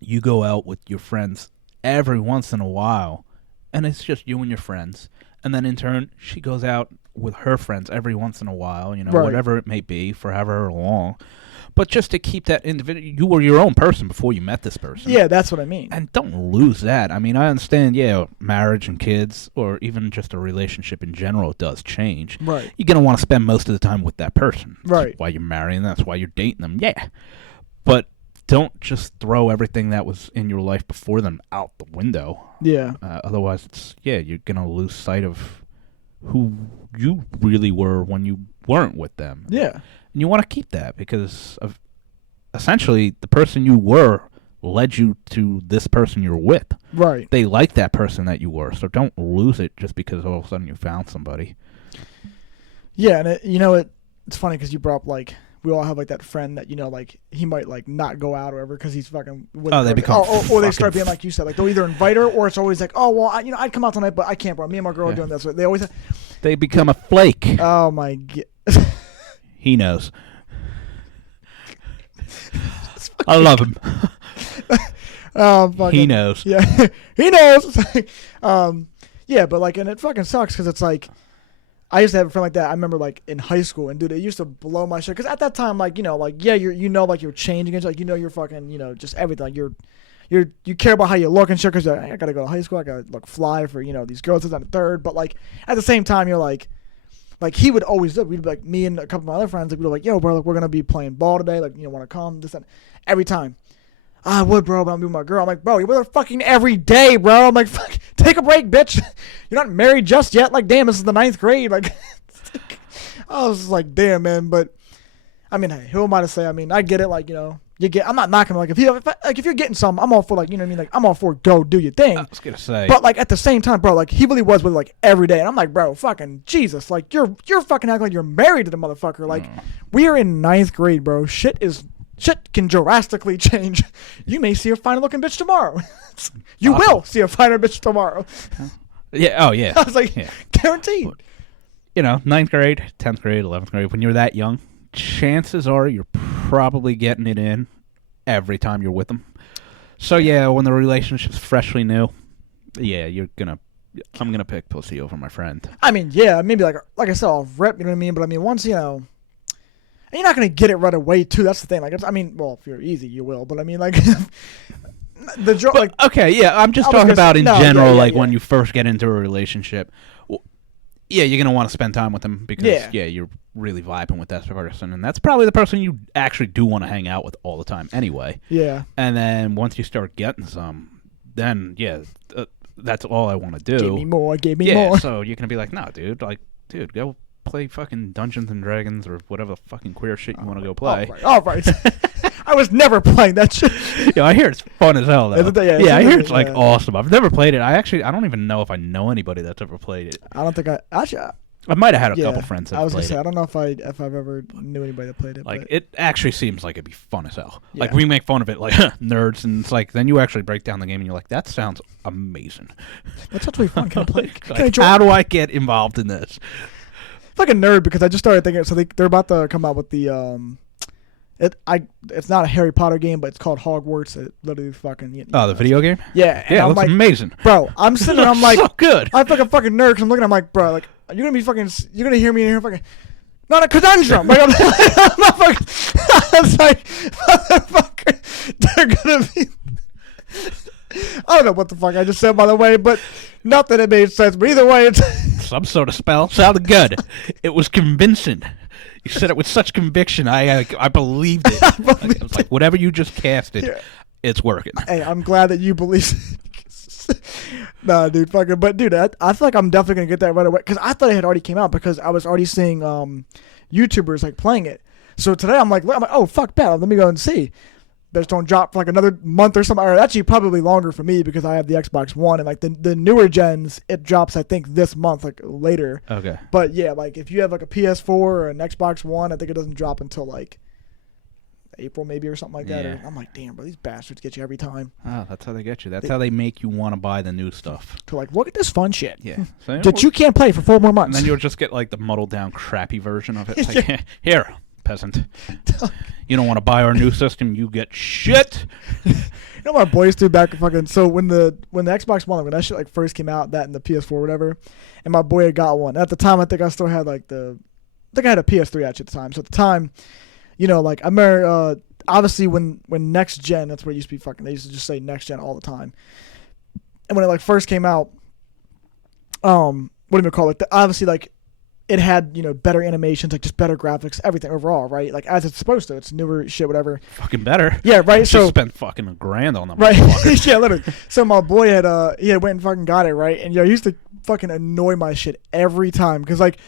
you go out with your friends every once in a while, and it's just you and your friends, and then in turn she goes out with her friends every once in a while, Right. whatever it may be, for however long. But just to keep that individual, you were your own person before you met this person. Yeah, that's what I mean. And don't lose that. I mean, I understand, marriage and kids, or even just a relationship in general, does change. Right. You're going to want to spend most of the time with that person. Right. That's why you're marrying them. That's why you're dating them. Yeah. But don't just throw everything that was in your life before them out the window. Yeah. Otherwise, you're going to lose sight of who you really were when you weren't with them. Yeah. And you want to keep that because of essentially the person you were led you to this person you're with. Right. They like that person that you were, so don't lose it just because all of a sudden you found somebody. Yeah, and it's funny because you brought up, like, we all have, like, that friend that, like, he might, like, not go out or whatever because he's fucking with Oh, they become or they start being like you said, like, they'll either invite her or it's always like, oh, well, I'd come out tonight, but I can't, bro. Me and my girl are doing this. They always They become a flake. Oh, my God. He knows. I love him. Oh, fucking, He knows. Yeah, he knows. Yeah, but, like, and it fucking sucks because it's like, I used to have a friend like that. I remember, like, in high school, and dude, it used to blow my shit. Because at that time, like, you're changing, and like, you're fucking, just everything. Like, you care about how you look and shit. Because I gotta go to high school. I gotta look fly for these girls that's on the third. But like at the same time, you're like he would always do. We'd be like, me and a couple of my other friends, like, we'd be like, yo, bro, like, we're gonna be playing ball today. Like, want to come? This and every time. I would, bro, but I'm with my girl. I'm like, bro, you're with her fucking every day, bro. I'm like, fuck, take a break, bitch. You're not married just yet. Like, damn, this is the 9th grade. Like, I was just like, damn, man. But I mean, hey, who am I to say? I mean, I get it. Like, I'm not knocking. Like, if you're getting something, I'm all for, like, Like, I'm all for go do your thing. I was gonna say, but like at the same time, bro, like he really was with like every day, and I'm like, bro, fucking Jesus, like you're fucking acting like you're married to the motherfucker. Like, we are in 9th grade, bro. Shit can drastically change. You may see a finer looking bitch tomorrow. You will see a finer bitch tomorrow. Yeah. Oh, yeah. I was like, guaranteed. 9th grade, 10th grade, 11th grade, when you're that young, chances are you're probably getting it in every time you're with them. So, when the relationship's freshly new, I'm going to pick pussy over my friend. I mean, yeah, maybe like I said, I'll rip, you know what I mean? But I mean, once, and you're not going to get it right away, too. That's the thing. Like, if you're easy, you will. But I mean, like, okay, yeah, I'm just talking about in general, when you first get into a relationship. Well, you're going to want to spend time with them because, you're really vibing with that person. And that's probably the person you actually do want to hang out with all the time anyway. Yeah. And then once you start getting some, then, that's all I want to do. Give me more. So you're going to be like, no, dude, go play fucking Dungeons and Dragons or whatever fucking queer shit you want to go play. All right. I was never playing that shit. I hear it's fun as hell, though. I hear it's like awesome. I've never played it. I don't even know if I know anybody that's ever played it. I don't think I might have had a couple friends that played it. I was gonna say, I don't know if I've ever knew anybody that played it. Like, but it actually seems like it'd be fun as hell. Yeah. Like, we make fun of it, like, nerds, and it's like, then you actually break down the game and you're like, that sounds amazing. That's actually fun. Can I play? How do I get involved in this? Like a nerd, because I just started thinking. So they're about to come out with the it's not a Harry Potter game, but it's called Hogwarts. It literally fucking. The video game? Yeah. Yeah, it looks amazing. Bro, I'm sitting there, I'm like, so good. I feel like a fucking nerd because I'm looking. I'm like, bro, like, you're gonna hear me in here fucking. Not a conundrum. Like, I'm not fucking. I was like, motherfucker, they're gonna be. I don't know what the fuck I just said, by the way, but not that it made sense. But either way, it's some sort of spell. Sounded good. It was convincing. You said it with such conviction. I believed it. I was like, whatever you just casted, it's working. Hey, I'm glad that you believe it. Nah, dude, fucking. But dude, I feel like I'm definitely gonna get that right away because I thought it had already came out because I was already seeing YouTubers like playing it. So today I'm like, oh fuck, bad. Let me go and see. bitch don't drop for like another month or something. Or actually, probably longer for me because I have the Xbox One and like the newer gens, it drops I think this month, like later. Okay. But yeah, like if you have like a PS4 or an Xbox One, I think it doesn't drop until like April maybe or something like that. Yeah. Or, I'm like, damn, bro, these bastards get you every time. Oh, that's how they get you. That's how they make you want to buy the new stuff. To like, look at this fun shit. Yeah. So, that you can't play for 4 more and months. then you'll just get like the muddled down, crappy version of it. It's like, here, peasant. You don't want to buy our new system, you get shit. You know what my boys do back fucking so when the Xbox One, when that shit like first came out, that and the PS4 or whatever, and my boy had got one. At the time I think I still had like I had a PS3 actually at the time. So at the time, you know, like I remember obviously when next gen, that's what it used to be fucking, they used to just say next gen all the time. And when it like first came out, what do you call it? Obviously like it had, you know, better animations, like just better graphics, everything overall, right? Like as it's supposed to. It's newer shit, whatever. Fucking better. Yeah, right. Just So spent fucking $1,000 on them. Right. Yeah, literally. So my boy had went and fucking got it, right? And he used to fucking annoy my shit every time because like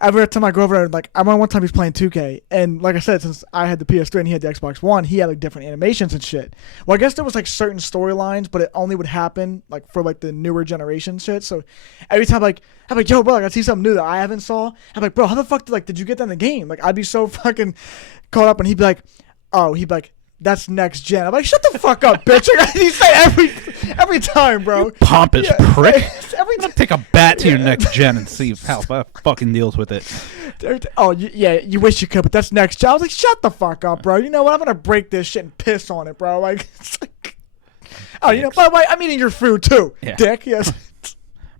every time I go over there, like I remember one time he was playing 2K, and like I said, since I had the PS3 and he had the Xbox One, he had like different animations and shit. Well, I guess there was like certain storylines, but it only would happen like for like the newer generation shit. So every time I'm like, yo, bro, like, I see something new that I haven't saw. I'm like, bro, how the fuck did you get that in the game? Like I'd be so fucking caught up, and he'd be like, that's next gen. I'm like, shut the fuck up, bitch. He say every time, bro. You pompous prick. Every I'm gonna take a bat to your next gen and see how fucking deals with it. Oh, yeah, you wish you could, but that's next gen. I was like, shut the fuck up, bro. You know what? I'm gonna break this shit and piss on it, bro. Like, it's like, oh, you know, by the way, I'm eating your food too, yeah. dick. Yes.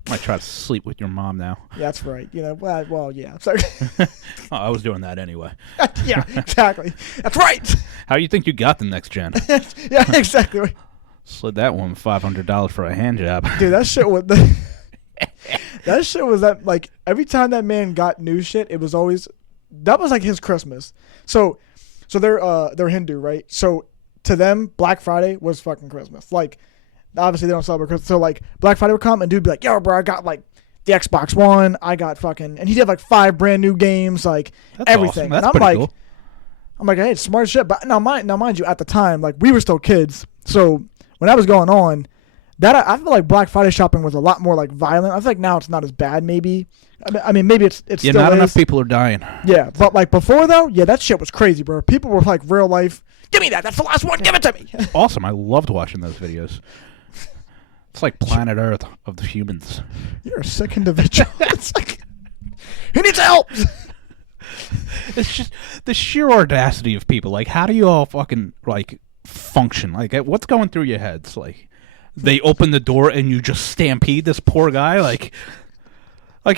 Might try to sleep with your mom now. Yeah, that's right. You know, well, yeah. So, oh, I was doing that anyway. Yeah, exactly. That's right. How do you think you got the next gen? Yeah, exactly. Slid that one $500 for a hand job. Dude, that shit was that like every time that man got new shit, it was always that was like his Christmas. So they're Hindu, right? So to them, Black Friday was fucking Christmas. Like obviously they don't celebrate Christmas. So like Black Friday would come and dude would be like, yo, bro, I got like the Xbox One, I got fucking, and he'd have like 5 brand new games, like that's everything. Awesome. That's and pretty cool. I'm like, hey, it's smart shit. But now mind you, at the time, like we were still kids. So when that was going on, that I feel like Black Friday shopping was a lot more like violent. I feel like now it's not as bad. Maybe, I mean, maybe it's yeah, still not is. enough people are dying. Yeah, but like before though, yeah, that shit was crazy, bro. People were like real life. Give me that. That's the last one. Give it to me. Awesome. I loved watching those videos. It's like Planet Earth of the humans. You're a sick individual. It's like, who needs help? It's just the sheer audacity of people. Like, how do you all fucking like function? Like, what's going through your heads? Like, they open the door and you just stampede this poor guy. Like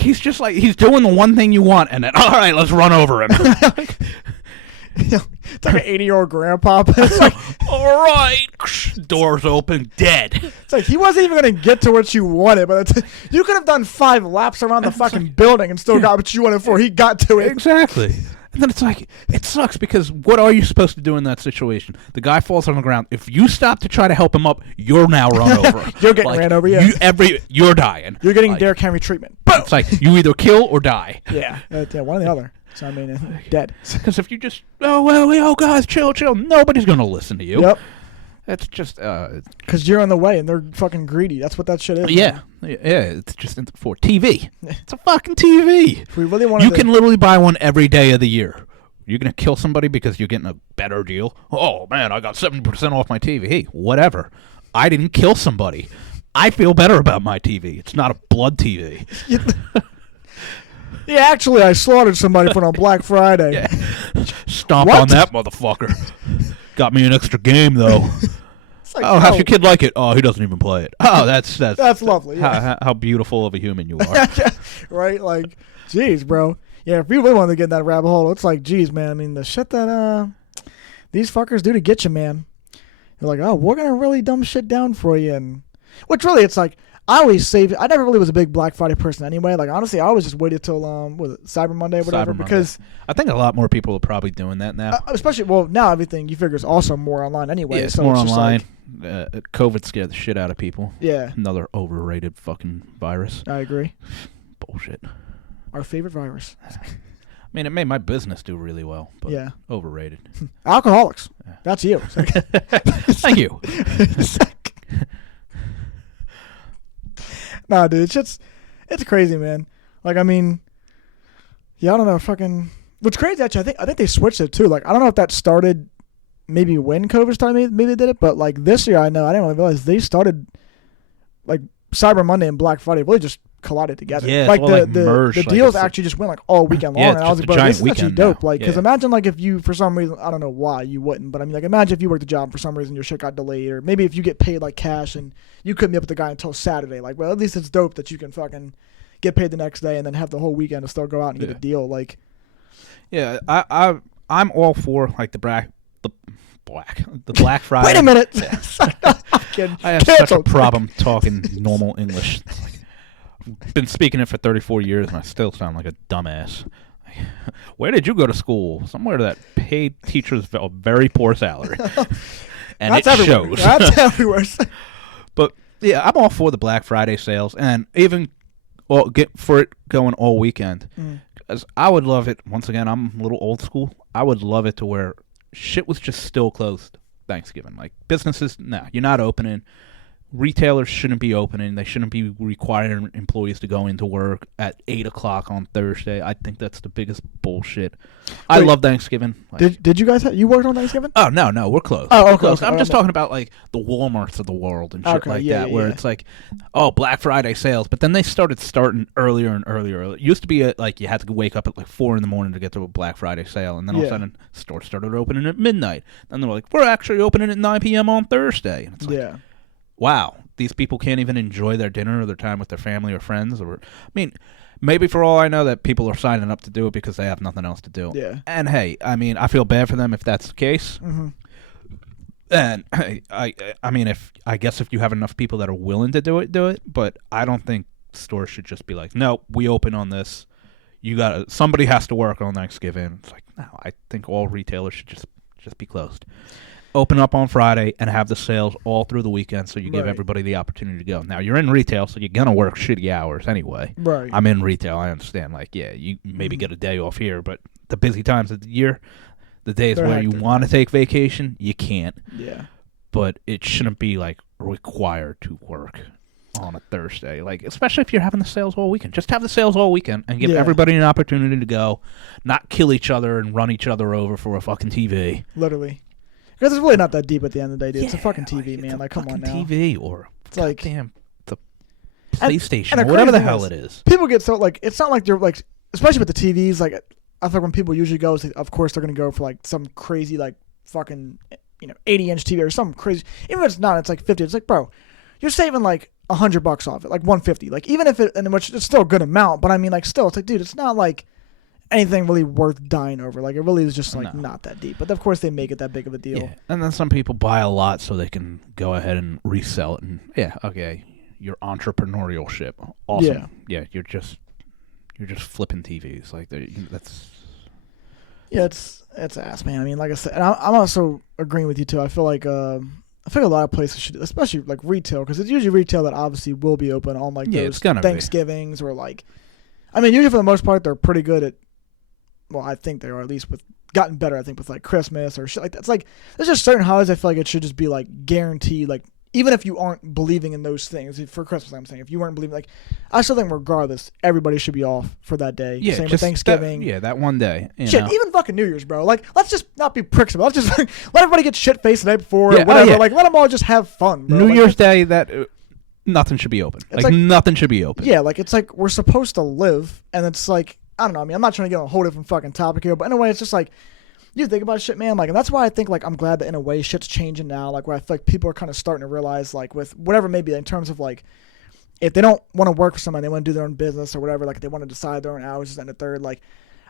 he's just like he's doing the one thing you want, and then all right, let's run over him. It's like an 80-year-old grandpa. But it's like, all right, doors open, dead. It's like he wasn't even gonna get to what you wanted, but you could have done 5 laps around the fucking building and still got what you wanted for. He got to it. Exactly. And then it's like, it sucks because what are you supposed to do in that situation? The guy falls on the ground. If you stop to try to help him up, you're now run over. You're getting ran over, yeah. You're dying. You're getting Derrick Henry treatment. Boom. It's like, you either kill or die. Yeah, one or the other. So I mean, dead. Because if you just, guys, chill. Nobody's going to listen to you. Yep. It's just... Because you're in the way and they're fucking greedy. That's what that shit is. Yeah. Man. Yeah, it's just for TV. It's a fucking TV. If we really wanted you can literally buy one every day of the year. You're going to kill somebody because you're getting a better deal? Oh, man, I got 70% off my TV. Hey, whatever. I didn't kill somebody. I feel better about my TV. It's not a blood TV. Yeah, actually, I slaughtered somebody for on Black Friday. Yeah. Stomp on that motherfucker. Got me an extra game, though. Like, how's your kid like it? Oh, he doesn't even play it. Oh, that's lovely. Yeah. How beautiful of a human you are. Right? Like, geez, bro. Yeah, if you really want to get in that rabbit hole, it's like, geez, man. I mean, the shit that these fuckers do to get you, man. They're like, oh, we're gonna really dumb shit down for you, and which really, it's like I always save. I never really was a big Black Friday person anyway. Like honestly, I always just waited till Cyber Monday or whatever because I think a lot more people are probably doing that now. Especially now everything you figure is also more online anyway. Yeah, it's so more it's online. Like, COVID scared the shit out of people. Yeah, another overrated fucking virus. I agree. Bullshit. Our favorite virus. I mean, it made my business do really well, but Yeah. overrated. Alcoholics. That's you. Thank you. Nah, dude, it's crazy, man. Like, I mean, yeah, I don't know, fucking. What's crazy, actually, I think they switched it too. Like, I don't know if that started maybe when COVID started, maybe they did it, but like this year, I know I didn't really realize they started like Cyber Monday and Black Friday really just collided together. Yeah, like it's all, like, merged, the like deals it's actually just went like all weekend long, Yeah, and it's I was just like, a bro, this giant is actually weekend dope. now. Like, because Yeah. imagine like if you for some reason, I don't know why you wouldn't, but I mean like imagine if you worked a job and for some reason your shit got delayed, or maybe if you get paid like cash and you couldn't be up with the guy until Saturday. Like, well, at least it's dope that you can fucking get paid the next day and then have the whole weekend to still go out and get a deal. Like, Yeah, I'm all for like the Black Friday. wait a minute. I have such a problem talking normal English. I've been speaking it for 34 years and I still sound like a dumbass. Where did you go to school? Somewhere that paid teachers a very poor salary. And That's it everywhere. shows. That's everywhere. But yeah, I'm all for the Black Friday sales and even get for it going all weekend. Because I would love it. Once again, I'm a little old school. I would love it to where shit was just still closed Thanksgiving. Like businesses, you're not opening. Retailers shouldn't be opening. They shouldn't be requiring employees to go into work at 8 o'clock on Thursday. I think that's the biggest bullshit. I love Thanksgiving. Like, Did you guys you worked on Thanksgiving? oh, no, we're closed. Oh, We're okay, closed. okay. I'm just talking about like the Walmarts of the world and shit like that, where it's like, oh, Black Friday sales. But then they starting earlier and earlier. It used to be like you had to wake up at like 4 a.m. to get to a Black Friday sale, and then all of a sudden stores started opening at midnight. Then they were like, we're actually opening at 9 p.m. on Thursday. And it's like, wow, these people can't even enjoy their dinner or their time with their family or friends. Or, I mean, maybe for all I know that people are signing up to do it because they have nothing else to do. Yeah. And hey, I mean, I feel bad for them if that's the case. Mm-hmm. And I mean, I guess if you have enough people that are willing to do it. But I don't think stores should just be like, no, we open on this. Somebody has to work on Thanksgiving. It's like, no, I think all retailers should just be closed. Open up on Friday and have the sales all through the weekend so you give everybody the opportunity to go. Now, you're in retail, so you're going to work shitty hours anyway. Right. I'm in retail. I understand. Like, yeah, you maybe get a day off here, but the busy times of the year, the days where you want to take vacation, you can't. Yeah. But it shouldn't be, like, required to work on a Thursday. Like, especially if you're having the sales all weekend. Just have the sales all weekend and give everybody an opportunity to go, not kill each other and run each other over for a fucking TV. Literally. Because it's really not that deep at the end of the day, dude. It's a fucking TV, man. Like, come on now. TV or it's like damn the PlayStation and or whatever the hell it is. People get so like it's not like they're like, especially with the TVs. Like, I think when people usually go, of course they're gonna go for like some crazy like fucking 80-inch TV or something crazy. Even if it's not, it's like 50. It's like, bro, you're saving like $100 off it, like 150. Like even if which it's still a good amount, but I mean like still, it's like, dude, it's not like anything really worth dying over. Like it really is just like not that deep. But of course they make it that big of a deal. Yeah. And then some people buy a lot so they can go ahead and resell it. And okay, your entrepreneurship, awesome. Yeah, you're just flipping TVs like that's. Yeah, it's ass, man. I mean, like I said, and I'm also agreeing with you too. I feel like a lot of places should, especially like retail, because it's usually retail that obviously will be open on like those Thanksgivings or like. I mean, usually for the most part they're pretty good at. Well, I think they are, at least with gotten better. I think with like Christmas or shit like that. It's like there's just certain holidays I feel like it should just be like guaranteed. Like even if you aren't believing in those things for Christmas, I'm saying if you weren't believing, like I still think regardless, everybody should be off for that day. Yeah, same with Thanksgiving. That one day. Shit, even fucking New Year's, bro. Like let's just not be pricks about it. Let's just let everybody get shit faced the day before or whatever. Like let them all just have fun. Bro. New Year's Day that. Nothing should be open. Like nothing should be open. Yeah, like it's like we're supposed to live, and it's like I don't know. I mean, I'm not trying to get on a whole different fucking topic here, but in a way, it's just like you think about shit, man. Like, and that's why I think like I'm glad that in a way shit's changing now. Like, where I feel like people are kind of starting to realize, like, with whatever maybe in terms of like if they don't want to work for somebody, they want to do their own business or whatever. Like, they want to decide their own hours and a third. Like,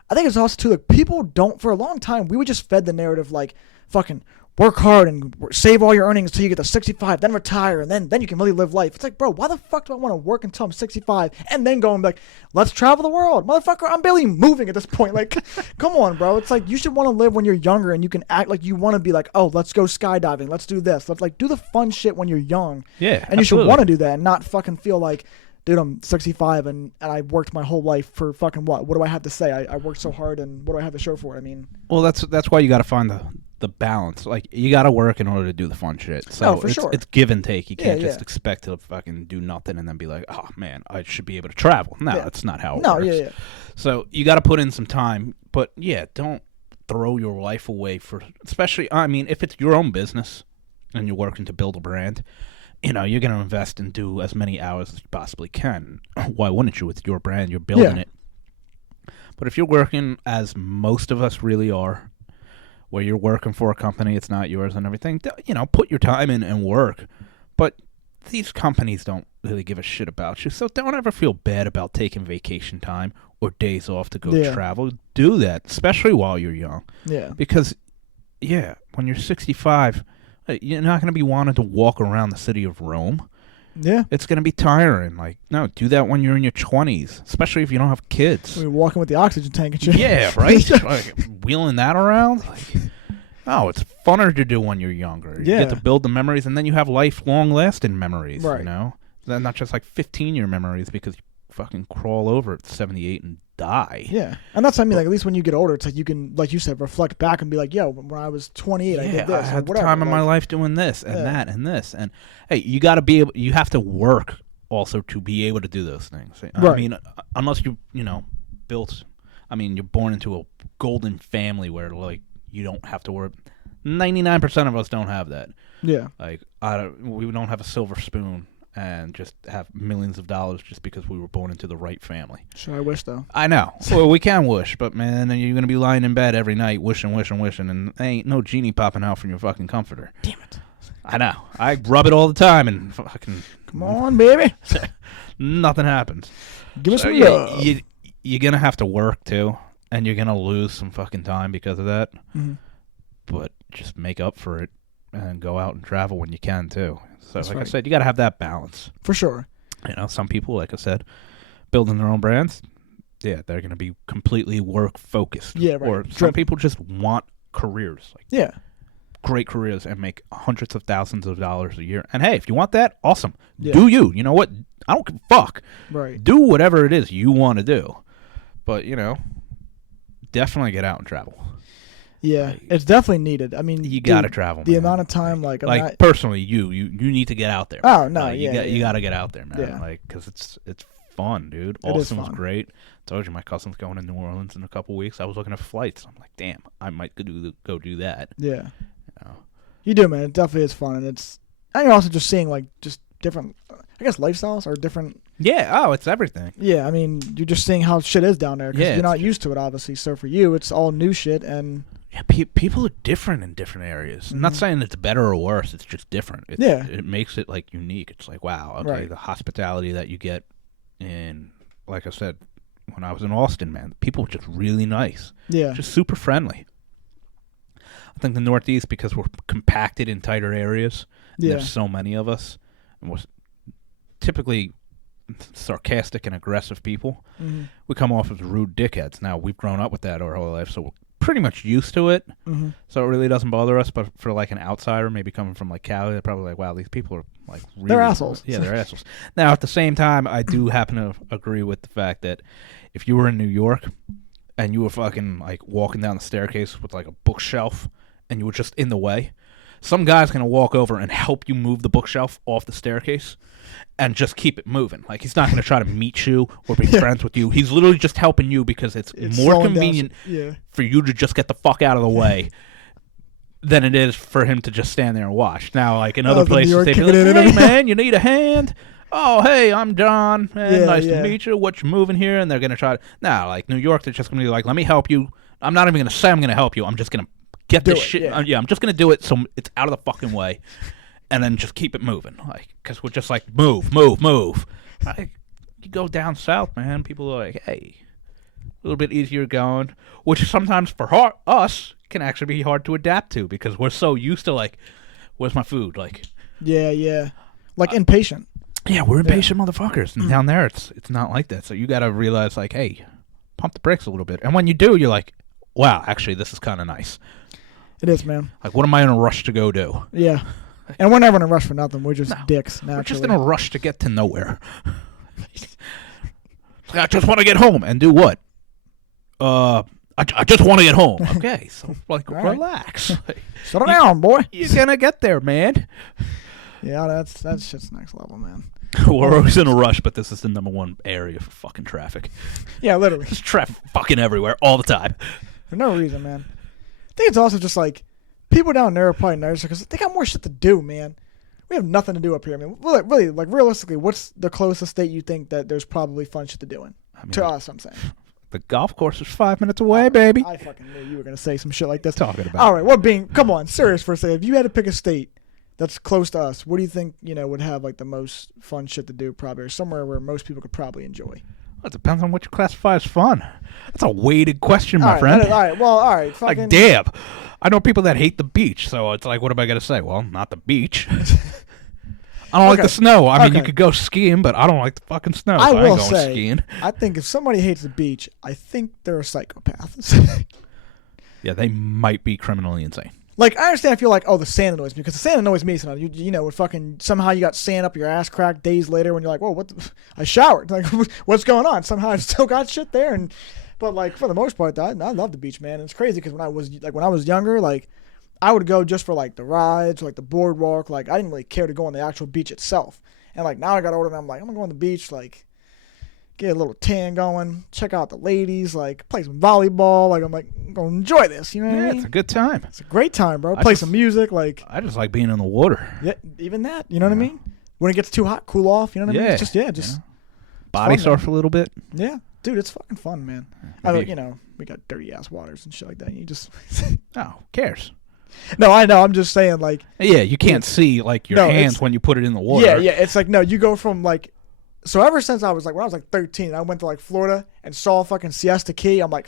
I think it's also too like people don't for a long time. We were just fed the narrative like fucking. Work hard and save all your earnings until you get to 65, then retire, and then you can really live life. It's like, bro, why the fuck do I want to work until I'm 65 and then go and be like, let's travel the world? Motherfucker, I'm barely moving at this point. Like, come on, bro. It's like you should want to live when you're younger and you can act like you want to be like, oh, let's go skydiving. Let's do this. Let's like do the fun shit when you're young. Yeah, and you should want to do that and not fucking feel like dude, I'm 65 and I worked my whole life for fucking what? What do I have to say? I worked so hard, and what do I have to show for it? I mean, well, that's why you got to find the balance. Like, you got to work in order to do the fun shit. So for sure. It's give and take. You can't Yeah, just expect to fucking do nothing and then be like, oh man, I should be able to travel. No, that's not how it no, works. yeah. So you got to put in some time, but yeah, don't throw your life away for, especially, I mean, if it's your own business and you're working to build a brand, you know, you're going to invest and do as many hours as you possibly can. Why wouldn't you? With your brand, you're building it. But if you're working, as most of us really are, where you're working for a company, it's not yours and everything, you know, put your time in and work. But these companies don't really give a shit about you, so don't ever feel bad about taking vacation time or days off to go travel. Do that, especially while you're young. Yeah. Because, yeah, when you're 65, you're not going to be wanting to walk around the city of Rome. Yeah. It's going to be tiring. Like, no, do that when you're in your 20s, especially if you don't have kids. We're walking with the oxygen tank and shit. Yeah, right? Like, wheeling that around? Like, oh, it's funner to do when you're younger. You get to build the memories, and then you have lifelong lasting memories, you know? They're not just like 15-year memories because you fucking crawl over at 78 and die. Yeah. And that's what I mean. Like, at least when you get older, it's like you can, like you said, reflect back and be like, yo, when I was 28, I did this. I had the whatever. time of my life doing this and that and this. And, hey, you got to be able, you have to work also to be able to do those things. I mean, unless you know, built, I mean, you're born into a golden family where, like, you don't have to work. 99% of us don't have that. Yeah. Like, we don't have a silver spoon and just have millions of dollars just because we were born into the right family. Sure, I wish, though. I know. Well, we can wish, but, man, then you're going to be lying in bed every night wishing, and ain't no genie popping out from your fucking comforter. Damn it. I know. I rub it all the time and fucking... Come on, baby. Nothing happens. Give us some love. You're going to have to work, too, and you're going to lose some fucking time because of that. Mm-hmm. But just make up for it and go out and travel when you can, too. So, That's like right. I said, you got to have that balance. For sure. You know, some people, like I said, building their own brands, yeah, they're going to be completely work-focused. Yeah, right. Or some people just want careers. Like, great careers and make hundreds of thousands of dollars a year. And, hey, if you want that, awesome. Yeah. Do you. You know what? I don't give a fuck. Right. Do whatever it is you want to do. But, you know, definitely get out and travel. Yeah, like, it's definitely needed. I mean, you got to travel, the man. amount of time, like personally, you need to get out there. Oh, no, you got to get out there, man. Yeah. Like, because it's fun, dude. It is Austin was fun. great. I told you my cousin's going to New Orleans in a couple weeks. I was looking at flights. I'm like, damn, I might go do that. Yeah. You know? You do, man. It definitely is fun, and you're also just seeing like just different, I guess, lifestyles or different. Yeah. Oh, it's everything. Yeah, I mean, you're just seeing how shit is down there because you're not used to it, obviously. So for you, it's all new shit, and yeah, people are different in different areas. Mm-hmm. I'm not saying it's better or worse. It's just different. It makes it like unique. It's like, wow, okay, the hospitality that you get in, like I said, when I was in Austin, man, people were just really nice. Yeah. Just super friendly. I think the Northeast, because we're compacted in tighter areas, and there's so many of us, and we're typically sarcastic and aggressive people, we come off as rude dickheads. Now, we've grown up with that our whole life, so we're pretty much used to it, so it really doesn't bother us. But for like an outsider, maybe coming from like Cali, they're probably like, wow, these people are like really, they're assholes. Yeah, they're assholes. Now, at the same time, I do happen to agree with the fact that if you were in New York and you were fucking like walking down the staircase with like a bookshelf and you were just in the way, some guy's going to walk over and help you move the bookshelf off the staircase and just keep it moving. Like, he's not going to try to meet you or be friends with you. He's literally just helping you because it's more convenient for you to just get the fuck out of the way than it is for him to just stand there and watch. Now, like in other places, they'd be like, hey, man, you need a hand? Oh, hey, I'm John. Hey, nice to meet you. What you moving here? And they're going to try to... Nah, like New York, they're just going to be like, let me help you. I'm not even going to say I'm going to help you. I'm just going to get this shit. Yeah, I'm just going to do it so it's out of the fucking way. And then just keep it moving. Like, because we're just like, move. Like, you go down south, man, people are like, hey, a little bit easier going. Which sometimes for us can actually be hard to adapt to because we're so used to, like, where's my food? Like, yeah. Like, impatient. Yeah, we're impatient motherfuckers. And down there, it's not like that. So you got to realize, like, hey, pump the brakes a little bit. And when you do, you're like, wow, actually, this is kind of nice. It is, man. Like, what am I in a rush to go do? Yeah. And we're never in a rush for nothing. We're just dicks, naturally. We're just in a rush to get to nowhere. It's like, I just want to get home. And do what? I just want to get home. Okay, so like All right. relax. Settle down, boy. You're gonna get there, man. Yeah, that's just next level, man. We're always in a rush, but this is the number one area for fucking traffic. Yeah, literally. There's traffic fucking everywhere all the time. For no reason, man. I think it's also just like people down there are probably nicer because they got more shit to do, man. We have nothing to do up here. I mean, really, like realistically, what's the closest state you think that there's probably fun shit to do in? To us, I'm saying. The golf course is 5 minutes away, baby. I fucking knew you were gonna say some shit like this. Talking about. All right, come on, serious for a second. If you had to pick a state that's close to us, what do you think would have like the most fun shit to do? Probably, or somewhere where most people could probably enjoy. Well, it depends on what you classify as fun. That's a weighted question, my friend. All right. Well, all right. Fucking... Like, damn. I know people that hate the beach, so it's like, what am I gonna say? Well, not the beach. I don't like the snow. I mean, you could go skiing, but I don't like the fucking snow. So I will ain't going say, skiing. I think if somebody hates the beach, I think they're a psychopath. Yeah, they might be criminally insane. Like, I understand if you're like, oh, the sand annoys me, because the sand annoys me sometimes. You know, when fucking somehow you got sand up your ass crack days later when you're like, whoa, what the... I showered. Like, what's going on? Somehow I've still got shit there. But, like, for the most part, I love the beach, man. And it's crazy because when I was younger, like, I would go just for, like, the rides or, like, the boardwalk. Like, I didn't really care to go on the actual beach itself. And, like, now I got older and I'm like, I'm going to go on the beach, like, get a little tan going, check out the ladies, like, play some volleyball. Like, I'm like, I'm going to enjoy this, you know what I mean? It's a good time. It's a great time, bro. Play some music, like. I just like being in the water. Yeah, even that, you know what I mean? When it gets too hot, cool off, you know what I mean? It's just, body fun, surf a little bit. Yeah, dude, it's fucking fun, man. I mean, we got dirty-ass waters and shit like that. You just. Oh, who cares? No, I know. I'm just saying, like. Yeah, you can't see, like, your hands when you put it in the water. Yeah. It's like, no, you go from, like. So ever since I was, like, when I was, like, 13, I went to, like, Florida and saw fucking Siesta Key. I'm like,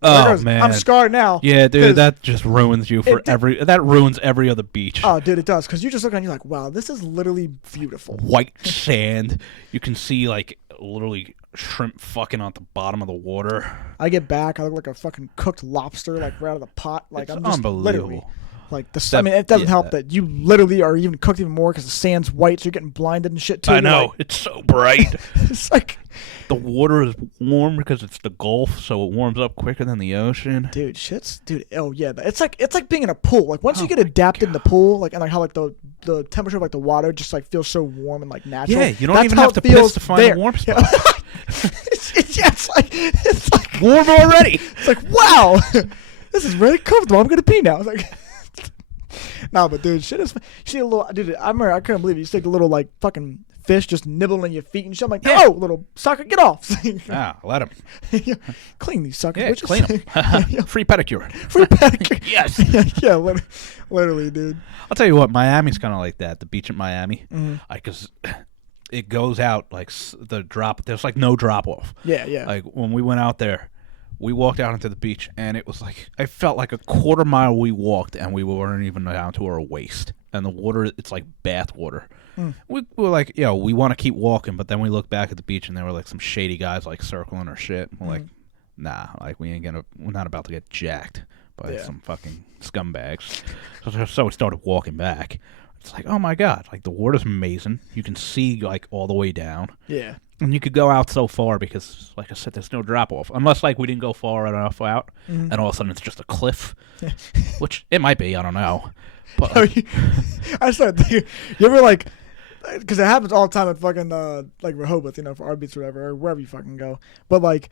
man. I'm scarred now. Yeah, dude, that just ruins you for that ruins every other beach. Oh, dude, it does. Because you just look and you're like, wow, this is literally beautiful. White sand. You can see, like, literally shrimp fucking on the bottom of the water. I get back, I look like a fucking cooked lobster, like, right out of the pot. Like, It's I'm just unbelievable. literally. Like I mean, it doesn't help that you literally are even cooked even more because the sand's white, so you're getting blinded and shit too. I know, like, it's so bright. It's like the water is warm because it's the Gulf, so it warms up quicker than the ocean. Dude, oh yeah, it's like being in a pool. Like once you get adapted in the pool, like and like how like the temperature of like the water just like feels so warm and like natural. Yeah, you don't even have to piss to find a warm spot. it's like warm already. It's like wow, this is really comfortable. I'm gonna pee now. It's like. Nah, but dude, shit is. You see a little, dude. I remember, I couldn't believe it. You see like a little like fucking fish just nibbling your feet and shit. I'm like, no, little sucker, get off. Let him. Clean these suckers. Yeah, bitches. clean them. Free pedicure. Free pedicure. Yes. Yeah, literally, dude. I'll tell you what, Miami's kind of like that. The beach at Miami, Mm-hmm. because it goes out like the drop. There's like no drop off. Yeah. Like when we went out there. We walked out into the beach, and it was like, I felt like a quarter mile we walked, and we weren't even down to our waist. And the water, it's like bath water. Mm. We were like, we want to keep walking, but then we looked back at the beach, and there were like some shady guys like circling our shit. We're like, nah, like we're not about to get jacked by some fucking scumbags. So we started walking back. It's like, oh my God, like the water's amazing. You can see like all the way down. Yeah. And you could go out so far because, like I said, there's no drop-off. Unless, like, we didn't go far enough out, and all of a sudden it's just a cliff. Which, it might be, I don't know. But I started thinking, you ever, like, because it happens all the time at fucking, like, Rehoboth, for our beats or whatever, or wherever you fucking go. But, like,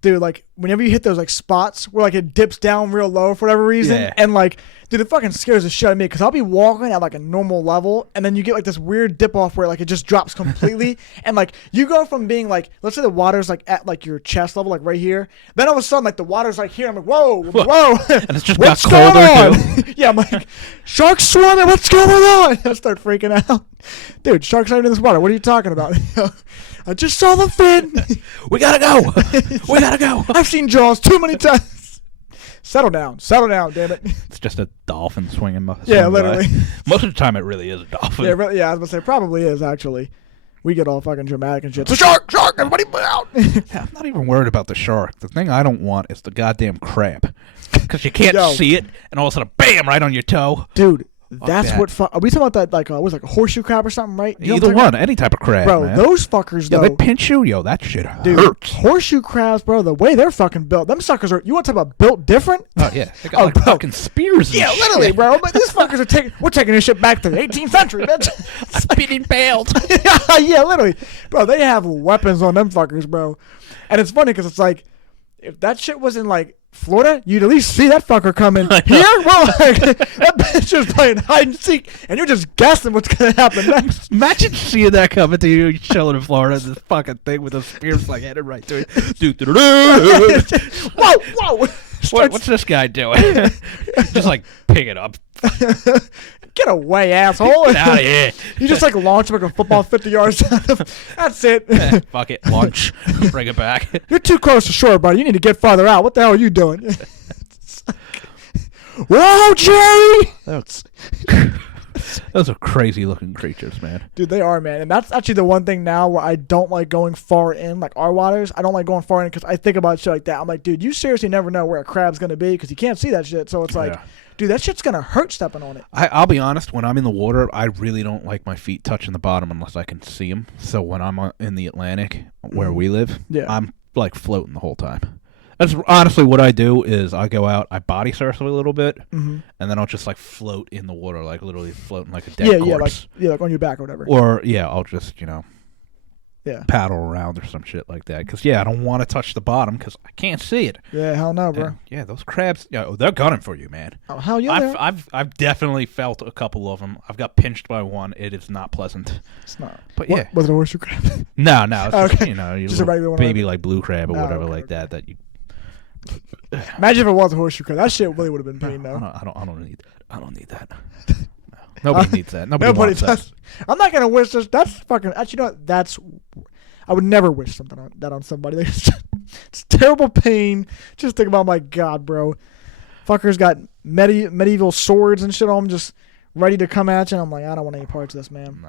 dude, like, whenever you hit those, like, spots where, like, it dips down real low for whatever reason, and, like, dude, it fucking scares the shit out of me because I'll be walking at, like, a normal level, and then you get, like, this weird dip-off where, like, it just drops completely, and, like, you go from being, like, let's say the water's, like, at, like, your chest level, like, right here, then all of a sudden, like, the water's, like, here, I'm like, whoa, and it's just what's got colder, too. Yeah, I'm like, sharks swimming, what's going on? I start freaking out. Dude, sharks aren't in this water, what are you talking about? I just saw the fin. We gotta go. We gotta go. I've seen Jaws too many times. Settle down, damn it. It's just a dolphin swinging. Yeah, literally. Most of the time, it really is a dolphin. Yeah, really, I was gonna say probably is actually. We get all fucking dramatic and shit. It's a shark, everybody put out. I'm not even worried about the shark. The thing I don't want is the goddamn crab, because you can't see it, and all of a sudden, bam, right on your toe. Dude, That's that. what. Are we talking about that? Like, was like a horseshoe crab or something, right? You know Either what I'm talking one, any type of crab, about? Bro, man. those fuckers Yo, though. they pinch you, yo. That shit Dude, hurts. horseshoe crabs, bro. The way they're fucking built, them suckers are. You want to talk about built different? Oh yeah, they got like bro. fucking spears. And Yeah, shit. literally, bro. But these fuckers are taking. We're taking this shit back to the 18th century, bitch. I've been impaled. Yeah, literally, bro. They have weapons on them fuckers, bro. And it's funny because it's like, if that shit was in like Florida, you'd at least see that fucker coming here. Well, like, that bitch is playing hide and seek, and you're just guessing what's gonna happen next. Imagine seeing that coming to you, chilling in Florida, this fucking thing with those spears like headed right to you. Whoa! What's this guy doing? Just like pick it up. Get away, asshole! Get out of here. You just like launch him like a football 50 yards down. That's it. Fuck it, launch, bring it back. You're too close to shore, buddy. You need to get farther out. What the hell are you doing? Whoa, Jerry! Those are crazy looking creatures, man. Dude, they are, man. And that's actually the one thing now where I don't like going far in, like our waters. I don't like going far in because I think about shit like that. I'm like, dude, you seriously never know where a crab's going to be because you can't see that shit. So it's like, dude, that shit's going to hurt stepping on it. I'll be honest, when I'm in the water, I really don't like my feet touching the bottom unless I can see them. So when I'm in the Atlantic, where we live, I'm like floating the whole time. That's honestly what I do is I go out, I body surf a little bit, and then I'll just like float in the water, like literally floating like a dead corpse. Like on your back or whatever. Or I'll just paddle around or some shit like that. Because I don't want to touch the bottom because I can't see it. Yeah, hell no, bro. And, those crabs, they're gunning for you, man. Oh hell yeah! I've definitely felt a couple of them. I've got pinched by one. It is not pleasant. It's not. But was it a horseshoe crab? No, it's just, just a regular one, baby like blue crab or whatever like that. That you. Imagine if it was a horseshoe crab. That shit really would have been pain, though. I don't need that. No. Nobody needs that. Nobody wants does. that. I'm not gonna wish this. That's fucking. Actually, you know what? I would never wish something on somebody. It's terrible pain. Just think about, my God, bro. Fuckers got medieval swords and shit on them, just ready to come at you. And I'm like, I don't want any parts of this, man. No.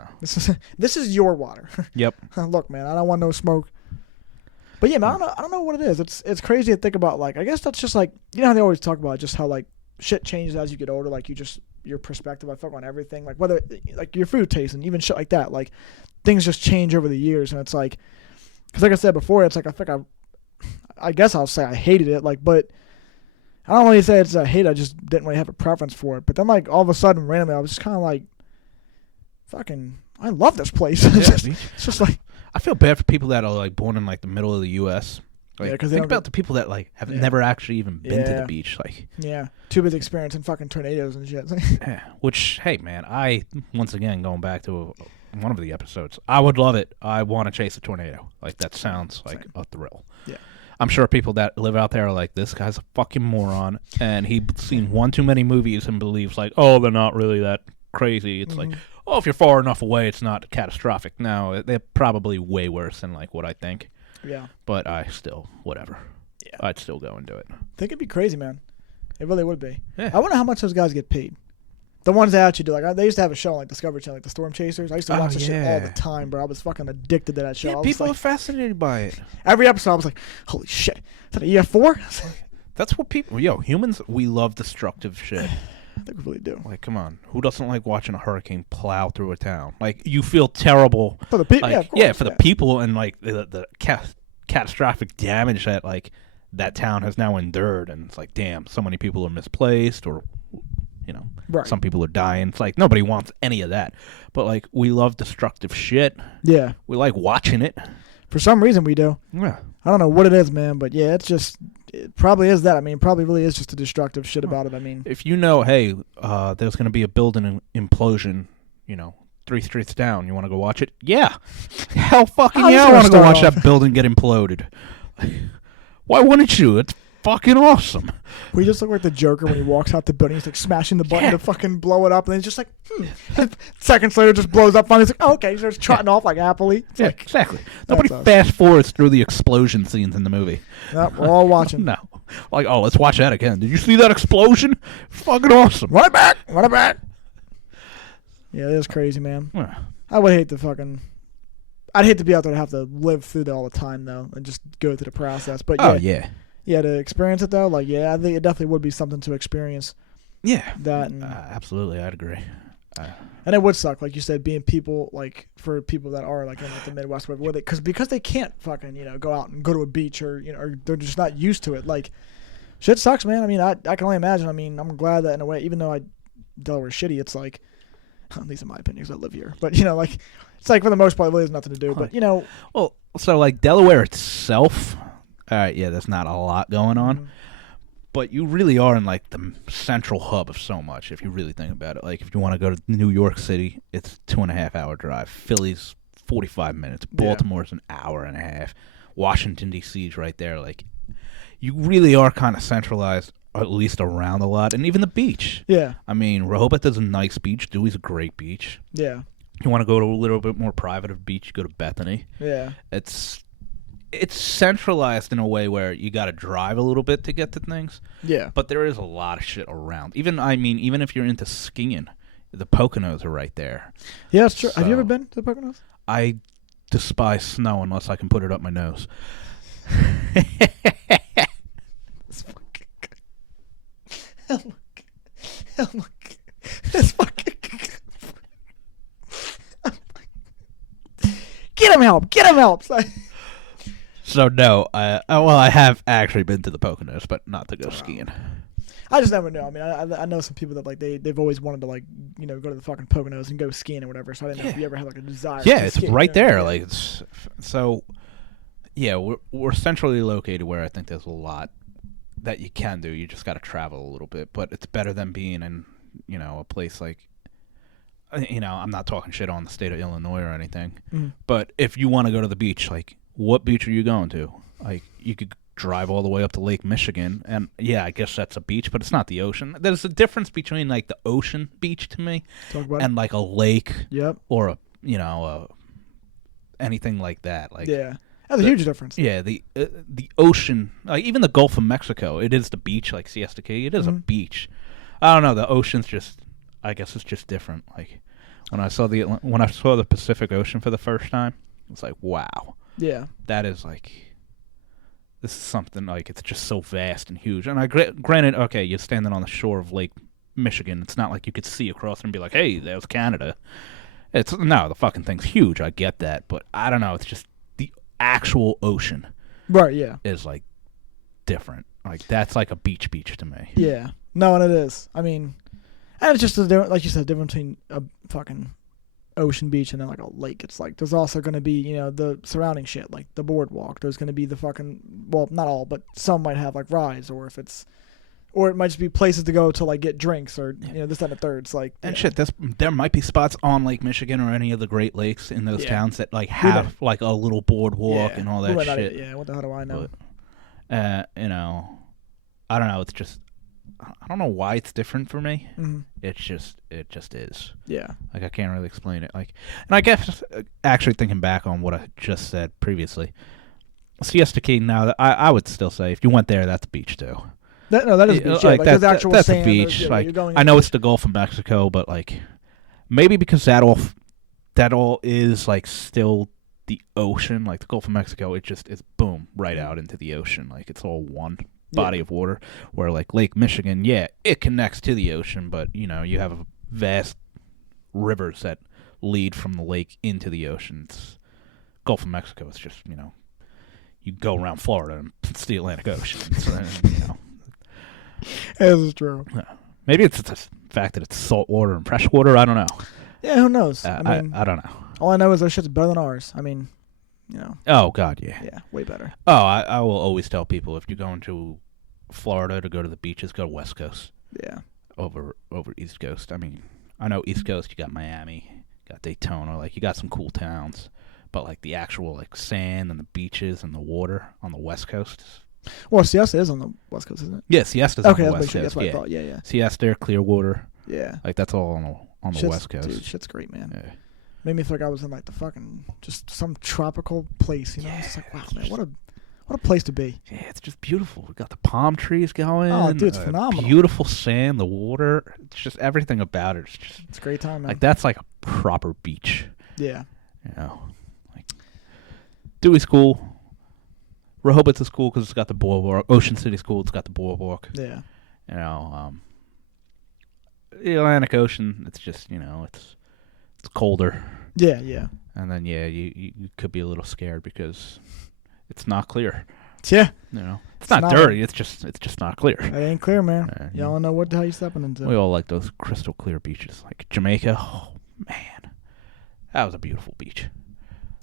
This is your water. Yep. Look, man, I don't want no smoke. But yeah, man, I don't know what it is. It's crazy to think about. Like, I guess that's just like, you know how they always talk about just how like shit changes as you get older. Like your perspective, I fuck on everything. Like whether like your food taste and even shit like that. Like things just change over the years, and it's like, because like I said before, it's like I guess I'll say I hated it. Like, but I don't really say it's a hate. I just didn't really have a preference for it. But then like all of a sudden, randomly, I was just kind of like, fucking, I love this place. It's just like. I feel bad for people that are like born in like the middle of the U.S. Like, because think about the people that like have never actually even been to the beach. Like, too busy experiencing fucking tornadoes and shit. Which, hey man, I once again going back to one of the episodes, I would love it. I want to chase a tornado. Like that sounds like a thrill. Yeah. I'm sure people that live out there are like, this guy's a fucking moron, and he's seen one too many movies and believes like, oh, they're not really that crazy. It's like, oh, if you're far enough away, it's not catastrophic. No, they're probably way worse than like what I think. Yeah. But I still, whatever. Yeah. I'd still go and do it. I think it'd be crazy, man. It really would be. Yeah. I wonder how much those guys get paid. The ones that actually do. Like, they used to have a show on like Discovery Channel, like the Storm Chasers. I used to watch that shit all the time, bro. I was fucking addicted to that show. Yeah, people are fascinated by it. Every episode, I was like, holy shit. Is that a EF4? That's what people, humans, we love destructive shit. I think we really do. Like, come on. Who doesn't like watching a hurricane plow through a town? Like, you feel terrible. For the people, for the people and, like, the catastrophic damage that, like, that town has now endured. And it's like, damn, so many people are misplaced or, some people are dying. It's like, nobody wants any of that. But, like, we love destructive shit. Yeah. We like watching it. For some reason, we do. Yeah. I don't know what it is, man, but yeah, it probably is that. I mean, probably really is just the destructive shit about it. I mean, if you know, hey, there's going to be a building implosion, 3 streets down, you want to go watch it? Yeah. Hell fucking yeah, I want to go watch that building get imploded. Why wouldn't you? It's fucking awesome. We just look like the Joker when he walks out the building. He's like smashing the button to fucking blow it up, and then he's just like, Seconds later, just blows up. Finally, he's like, oh, okay. He starts trotting off like happily. It's like, exactly. Nobody fast forwards through the explosion scenes in the movie. Nope, we're all watching. No. Like, oh, let's watch that again. Did you see that explosion? Fucking awesome. Run it back. Run it back. Yeah, it is crazy, man. Yeah. I would hate to fucking... I'd hate to be out there to have to live through that all the time, though, and just go through the process. But yeah. Yeah, to experience it, though, like, yeah, I think it definitely would be something to experience. Yeah. That and, absolutely, I'd agree. and it would suck, like you said, being people like for people that are like in like the Midwest, where they because they can't fucking go out and go to a beach or or they're just not used to it. Like shit sucks, man. I mean, I can only imagine. I mean, I'm glad that in a way, even though Delaware's shitty, it's like, at least in my opinion, because I live here. But like it's like for the most part, really has nothing to do. But well, so like Delaware itself, all right, yeah, there's not a lot going on. Mm-hmm. But you really are in, like, the central hub of so much, if you really think about it. Like, if you want to go to New York City, it's a 2.5-hour drive. Philly's 45 minutes. Baltimore's an hour and a half. Washington, D.C. is right there. Like, you really are kind of centralized, or at least around a lot. And even the beach. Yeah. I mean, Rehoboth is a nice beach. Dewey's a great beach. Yeah. You want to go to a little bit more private of beach, you go to Bethany. Yeah. It's centralized in a way where you got to drive a little bit to get to things. Yeah. But there is a lot of shit around. Even if you're into skiing, the Poconos are right there. Yeah, it's true. So, have you ever been to the Poconos? I despise snow unless I can put it up my nose. It's fucking good. It's fucking Get him help! So no, I have actually been to the Poconos, but not to go skiing. I just never know. I mean, I know some people that like they've always wanted to like go to the fucking Poconos and go skiing or whatever. So I didn't know if you ever had like a desire. Yeah, to it's ski, right there. Like it's so. Yeah, we're centrally located where I think there's a lot that you can do. You just got to travel a little bit, but it's better than being in a place like. I'm not talking shit on the state of Illinois or anything, but if you want to go to the beach, like, what beach are you going to? Like, you could drive all the way up to Lake Michigan, and yeah, I guess that's a beach, but it's not the ocean. There's a difference between like the ocean beach to me and like a lake, or a anything like that. Like, yeah, that's a huge difference. Yeah, the ocean, like even the Gulf of Mexico, it is the beach. Like Siesta Key, it is a beach. I don't know. The ocean's just. I guess it's just different. Like when I saw the Pacific Ocean for the first time, it's like, wow. Yeah. That is like, this is something like it's just so vast and huge. And granted, okay, you're standing on the shore of Lake Michigan. It's not like you could see across and be like, hey, there's Canada. The fucking thing's huge. I get that, but I don't know. It's just the actual ocean. Right. Yeah. Is like different. Like that's like a beach to me. Yeah. No, and it is. I mean. And it's just like you said, the difference between a fucking ocean beach and then like a lake. It's like there's also going to be the surrounding shit, like the boardwalk. There's going to be the fucking not all, but some might have like rides, or it might just be places to go to like get drinks or this, that, and the third. It's like shit. There might be spots on Lake Michigan or any of the Great Lakes in those towns that like have like a little boardwalk and all that shit. What the hell do I know? But, I don't know. It's just. I don't know why it's different for me. Mm-hmm. It just is. Yeah. Like I can't really explain it. Like, and I guess actually thinking back on what I just said previously, Siesta Key. Now I would still say if you went there, that's a beach too. That is a beach. Like there's actual that's sand, a beach. Like I know it's the Gulf of Mexico, but like maybe because that all is like still the ocean. Like the Gulf of Mexico, it just is boom right out into the ocean. Like it's all one body of water, where like Lake Michigan, it connects to the ocean, but you have vast rivers that lead from the lake into the ocean. It's Gulf of Mexico. It's just you go around Florida and it's the Atlantic Ocean. So, This is true. Maybe it's the fact that it's salt water and fresh water. I don't know. Yeah, who knows? I mean, I don't know. All I know is that shit's better than ours. I mean, Oh God, yeah. Yeah, way better. Oh, I will always tell people if you're going to Florida to go to the beaches, go to West Coast. Yeah. Over East Coast. I mean, I know East Coast, you got Miami, you got Daytona, like you got some cool towns, but like the actual like sand and the beaches and the water on the West Coast. Well, Siesta is on the West Coast, isn't it? Yeah, Siesta's on the West Coast. That's what I thought. Yeah. Siesta, Clearwater. Yeah. Like that's all on the West Coast. Dude, shit's great, man. Yeah. Made me feel like I was in like the fucking just some tropical place, Yeah. It's like, wow, man, what a place to be. Yeah, it's just beautiful. We got the palm trees going. Oh, dude, it's phenomenal. Beautiful sand, the water. It's just everything about it. It's a great time, man. Like that's like a proper beach. Yeah. Like Dewey's cool. Rehoboth is cool because it's got the boardwalk. Ocean City's cool. It's got the boardwalk. Yeah. the Atlantic Ocean, it's just, it's colder. Yeah, yeah. And then, you could be a little scared because it's not clear. Yeah. It's not dirty. It's just not clear. It ain't clear, man. Y'all don't know what the hell you're stepping into. We all like those crystal clear beaches. Like Jamaica. Oh, man. That was a beautiful beach.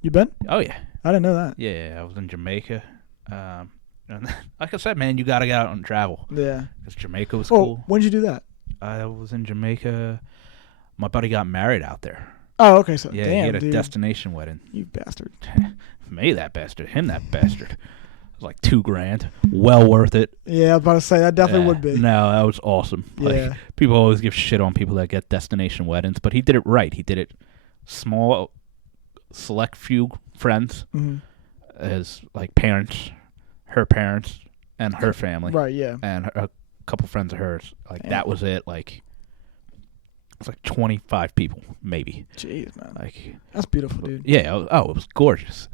You been? Oh, yeah. I didn't know that. Yeah, I was in Jamaica. And like I said, man, you got to get out and travel. Yeah. Because Jamaica was cool. When did you do that? I was in Jamaica. My buddy got married out there. Oh, okay. So, yeah, damn, he had a dude. destination wedding. You bastard. Me, that bastard. Him, that bastard. It was like $2,000. Well worth it. Yeah, I was about to say, that definitely would be. No, that was awesome. Yeah. Like, people always give shit on people that get destination weddings, but he did it right. He did it small, select few friends, his like parents, her parents, and her family. Right, yeah. And a couple friends of hers. Like, that was it. Like, it's like 25 people, maybe. Jeez, man. Like, that's beautiful, dude. Yeah. Oh, it was gorgeous.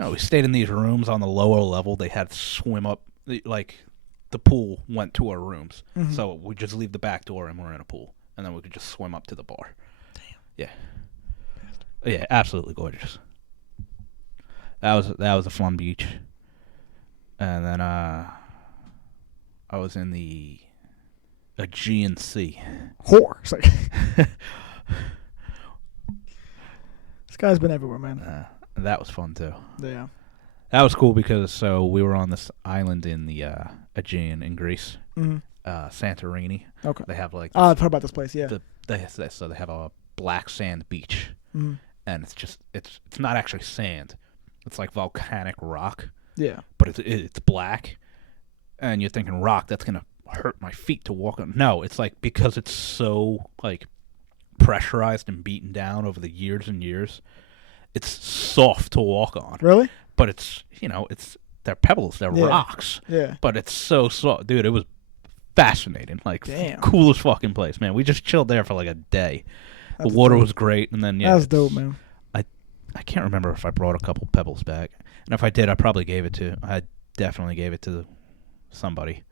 We stayed in these rooms on the lower level. They had swim up. Like, the pool went to our rooms. So we just leave the back door and we're in a pool. And then we could just swim up to the bar. Damn. Yeah. Yeah, absolutely gorgeous. That was a fun beach. And then I was in the Aegean Sea. Whore. It's like, this guy's been everywhere, man. That was fun too. Yeah. That was cool because we were on this island in the Aegean in Greece, Santorini. Okay. They have like I've heard about this place. Yeah. They have a black sand beach, and it's not actually sand. It's like volcanic rock. Yeah. But it's black, and you're thinking rock. That's gonna hurt my feet to walk on. No, it's like because it's so like pressurized and beaten down over the years and years. It's soft to walk on. Really? But it's they're pebbles, they're rocks. Yeah. But it's so soft, dude. It was fascinating, like damn, coolest fucking place, man. We just chilled there for like a day. The water was great, and then that's dope, man. I can't remember if I brought a couple pebbles back, and if I did, I definitely gave it to somebody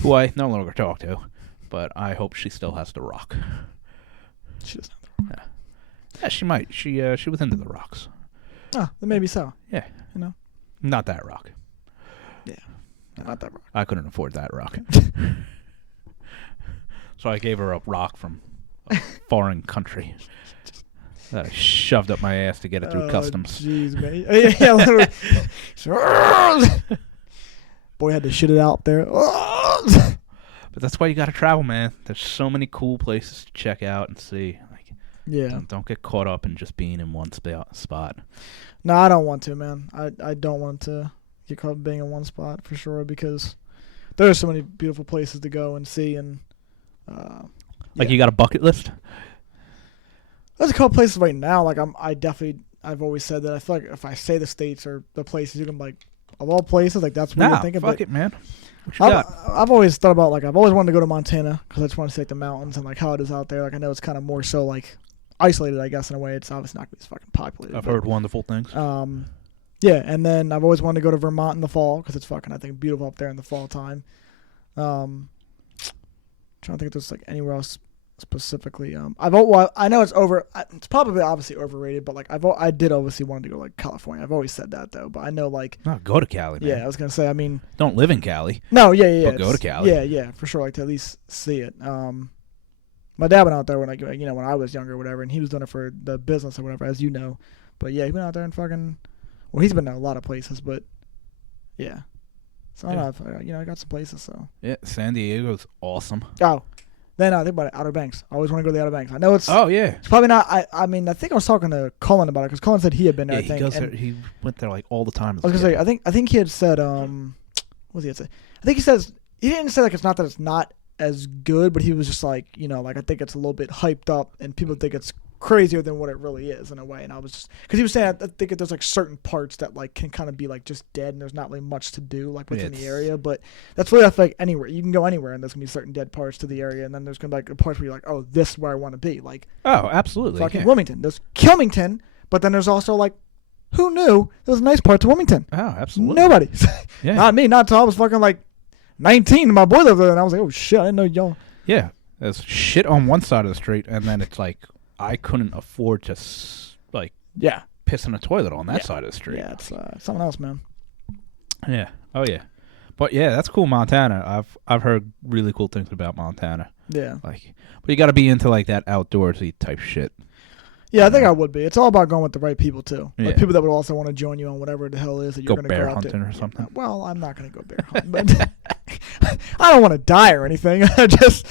who I no longer talk to, but I hope she still has the rock. She doesn't have the rock. Yeah, she might. She was into the rocks. Oh, then maybe so. Yeah. Not that rock. Yeah. Not that rock. I couldn't afford that rock. So I gave her a rock from a foreign country that I shoved up my ass to get it through customs. Jeez, man. Yeah, literally. Boy had to shit it out there. But that's why you got to travel, man. There's so many cool places to check out and see. Like, yeah. Don't get caught up in just being in one spot. No, I don't want to, man. I don't want to get caught being in one spot for sure because there are so many beautiful places to go and see and like you got a bucket list? There's a couple places right now. Like I've always said that I feel like if I say the states or the places, you can like of all places, like that's what you're thinking. Fuck it, man. What you got? I've always thought about I've always wanted to go to Montana because I just want to see like the mountains and like how it is out there. Like I know it's kind of more so like isolated, I guess, in a way. It's obviously not going to be as fucking populated. I've heard wonderful things. Yeah, and then I've always wanted to go to Vermont in the fall because it's fucking, I think, beautiful up there in the fall time. Trying to think if there's like anywhere else specifically. I know it's it's probably obviously overrated, but like I did obviously want to go like California. I've always said that though, but I know like no, go to Cali, man. Yeah, I was gonna say. I mean, don't live in Cali. No, yeah. But go to Cali. Yeah, for sure. Like to at least see it. My dad went out there when I was younger or whatever, and he was doing it for the business or whatever, as you know. But yeah, he went out there and fucking. Well, he's been to a lot of places, but yeah. So I don't know. I got some places. So yeah, San Diego's awesome. Oh, then I think about it. Outer Banks. I always want to go to the Outer Banks. I know it's. Oh yeah. It's probably not. I mean, I think I was talking to Colin about it because Colin said he had been there. Yeah, he went there like all the time. I was gonna say. I think he had said. What was he had say? I think he says he didn't say like it's not that it's not as good, but he was just like I think it's a little bit hyped up and people think it's crazier than what it really is in a way. And I was just because he was saying I think there's like certain parts that like can kind of be like just dead and there's not really much to do like within the area, but that's really I feel like anywhere you can go anywhere and there's gonna be certain dead parts to the area, and then there's gonna be like the parts where you're like, oh, this is where I want to be, like absolutely fucking Wilmington. There's Kilmington, but then there's also like who knew there was nice parts of Wilmington? Oh, absolutely. Nobody. Yeah. Not me. Not until I was fucking like 19. My boy lived there, and I was like, oh shit, I didn't know y'all. Yeah. There's shit on one side of the street, and then it's like I couldn't afford to Yeah. piss in a toilet on that side of the street. Yeah, it's something else, man. Yeah. Oh yeah. But yeah, that's cool, Montana. I've heard really cool things about Montana. Yeah. But you got to be into like that outdoorsy type shit. Yeah, I think I would be. It's all about going with the right people too. Yeah. Like people that would also want to join you on whatever the hell it is that you're going to bear go out hunting there. or something. Well, I'm not going to go bear hunting, but I don't want to die or anything. I just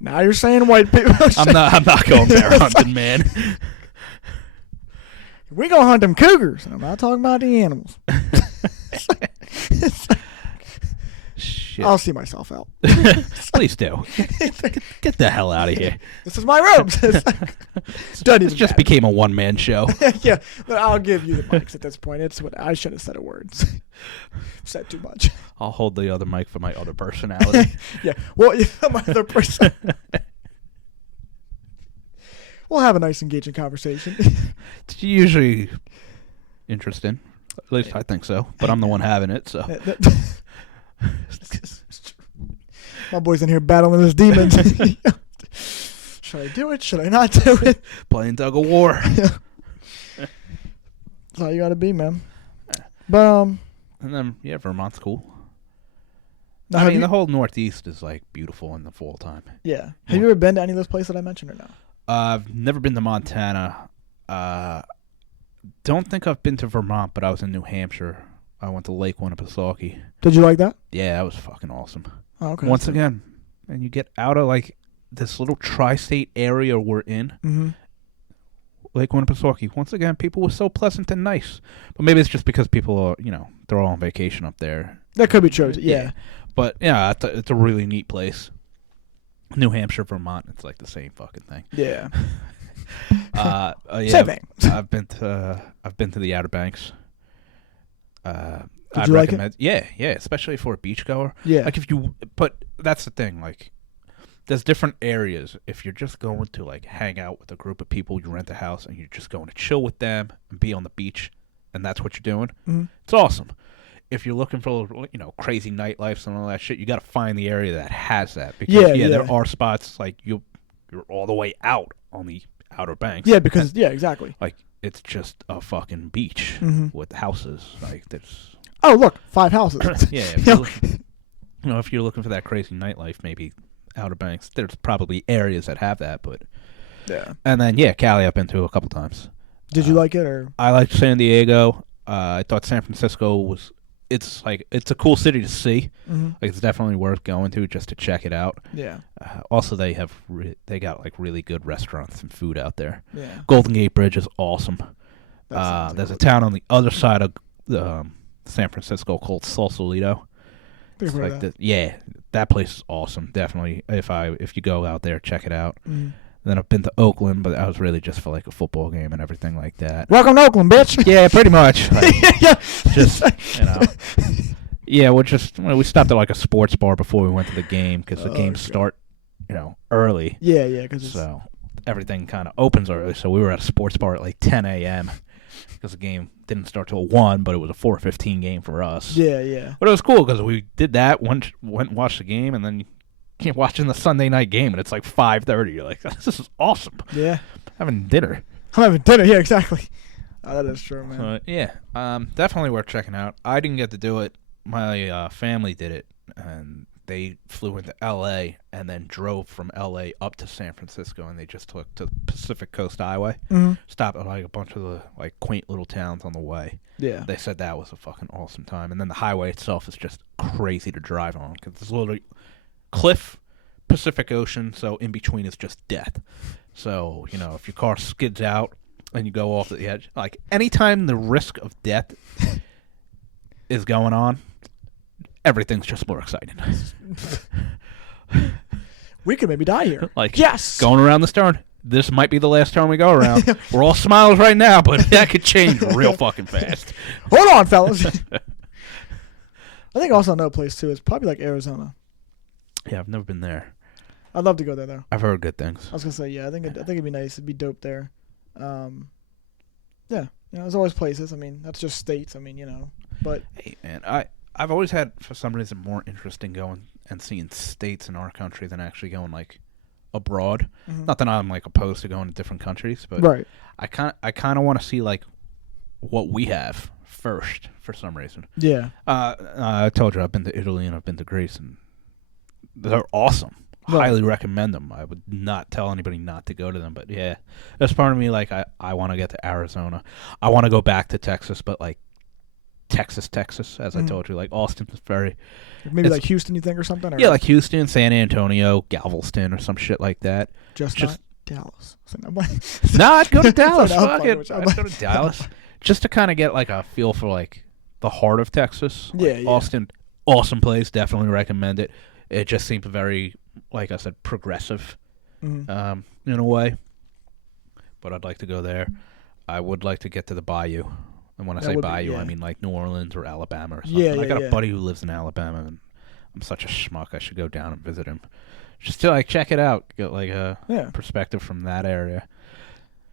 now you're saying white people. I'm not going bear hunting, man. We gonna hunt them cougars. I'm not talking about the animals. Shit. I'll see myself out. Please do. Get the hell out of here. This is my room. This just became a one-man show. Yeah, but I'll give you the mics at this point. It's what I should have said. Words. Said too much. I'll hold the other mic for my other personality. Yeah. Well, my other person. We'll have a nice, engaging conversation. It's usually interesting. At least I think so. But I'm the one having it, so. My boy's in here battling his demons. Should I do it? Should I not do it? Playing tug of war. That's how you gotta be, man. But And then Vermont's cool. now, I mean, the whole Northeast is like beautiful in the fall time. Yeah. Have you ever been to any of those places that I mentioned or no? I've never been to Montana. Don't think I've been to Vermont, but I was in New Hampshire. I went to Lake Winnipesaukee. Did you like that? Yeah, that was fucking awesome. Oh, okay. Once again, and you get out of like this little tri-state area we're in, Lake Winnipesaukee. Once again, people were so pleasant and nice. But maybe it's just because people are, they're all on vacation up there. That could be true. Yeah. But yeah, it's a really neat place. New Hampshire, Vermont, it's like the same fucking thing. Yeah. Yeah, Same thing. I've been to the Outer Banks. Did you like it? Yeah, especially for a beachgoer. Yeah. But that's the thing, like, there's different areas. If you're just going to like hang out with a group of people, you rent a house and you're just going to chill with them and be on the beach, and that's what you're doing. It's awesome. If you're looking for crazy nightlife and all that shit, you got to find the area that has that. Because there are spots like you're all the way out on the Outer Banks. Yeah, because exactly. Like it's just a fucking beach with houses. Like there's. Oh look, 5 houses. Yeah. If you're looking for that crazy nightlife, maybe Outer Banks. There's probably areas that have that, but. Yeah. And then Cali I've been to a couple times. Did you like it or? I liked San Diego. I thought San Francisco was. It's a cool city to see. Like it's definitely worth going to just to check it out. Yeah. Also, they have they got like really good restaurants and food out there. Yeah. Golden Gate Bridge is awesome. There's a town on the other side of San Francisco called Sausalito. It's like that place is awesome. Definitely, if you go out there, check it out. Then I've been to Oakland, but that was really just for like a football game and everything like that. Welcome to Oakland, bitch. Yeah, pretty much. Like, we stopped at like a sports bar before we went to the game because the games start, early. Yeah, because so everything kind of opens early. So we were at a sports bar at like 10 a.m. because the game didn't start till 1, but it was a 4:15 game for us. Yeah. But it was cool because we did that, went and watched the game, and then you're watching the Sunday night game, and it's like 5:30. You're like, this is awesome. Yeah. Having dinner. I'm having dinner. Yeah, exactly. Oh, that is true, man. Definitely worth checking out. I didn't get to do it. My family did it, and they flew into L.A. and then drove from L.A. up to San Francisco, and they just took to the Pacific Coast Highway. Stopped at like a bunch of the like quaint little towns on the way. Yeah. They said that was a fucking awesome time, and then the highway itself is just crazy to drive on because it's literally cliff, Pacific Ocean, so in between is just death. So, if your car skids out and you go off the edge, like anytime the risk of death is going on, everything's just more exciting. We could maybe die here. Like, yes! Going around this turn, this might be the last turn we go around. We're all smiles right now, but that could change real fucking fast. Hold on, fellas. I think also another place, too, is probably like Arizona. Yeah, I've never been there. I'd love to go there, though. I've heard good things. I was going to say, I think it'd be nice. It'd be dope there. There's always places. I mean, that's just states. I mean, but... Hey, man, I've always had, for some reason, more interest in going and seeing states in our country than actually going like abroad. Mm-hmm. Not that I'm like opposed to going to different countries, but Right. I kind of want to see like what we have first for some reason. Yeah. I told you I've been to Italy and I've been to Greece, and they're awesome. Right. Highly recommend them. I would not tell anybody not to go to them, but yeah, there's part of me like I want to get to Arizona. I want to go back to Texas, but like Texas, as I told you, like Austin is very Maybe like Houston, you think, or something? Or yeah, like Houston, San Antonio, Galveston, or some shit like that. just not Dallas. So No, I'd go to Dallas. Sorry, Fuck it, I'd go to Dallas just to kind of get like a feel for like the heart of Texas. Like yeah. Austin, awesome place. Definitely recommend it. It just seemed very, like I said, progressive in a way. But I'd like to go there. I would like to get to the Bayou. And when I say Bayou, I mean like New Orleans or Alabama or something. Yeah, I got a buddy who lives in Alabama, and I'm such a schmuck. I should go down and visit him. Just to like check it out, get like a perspective from that area.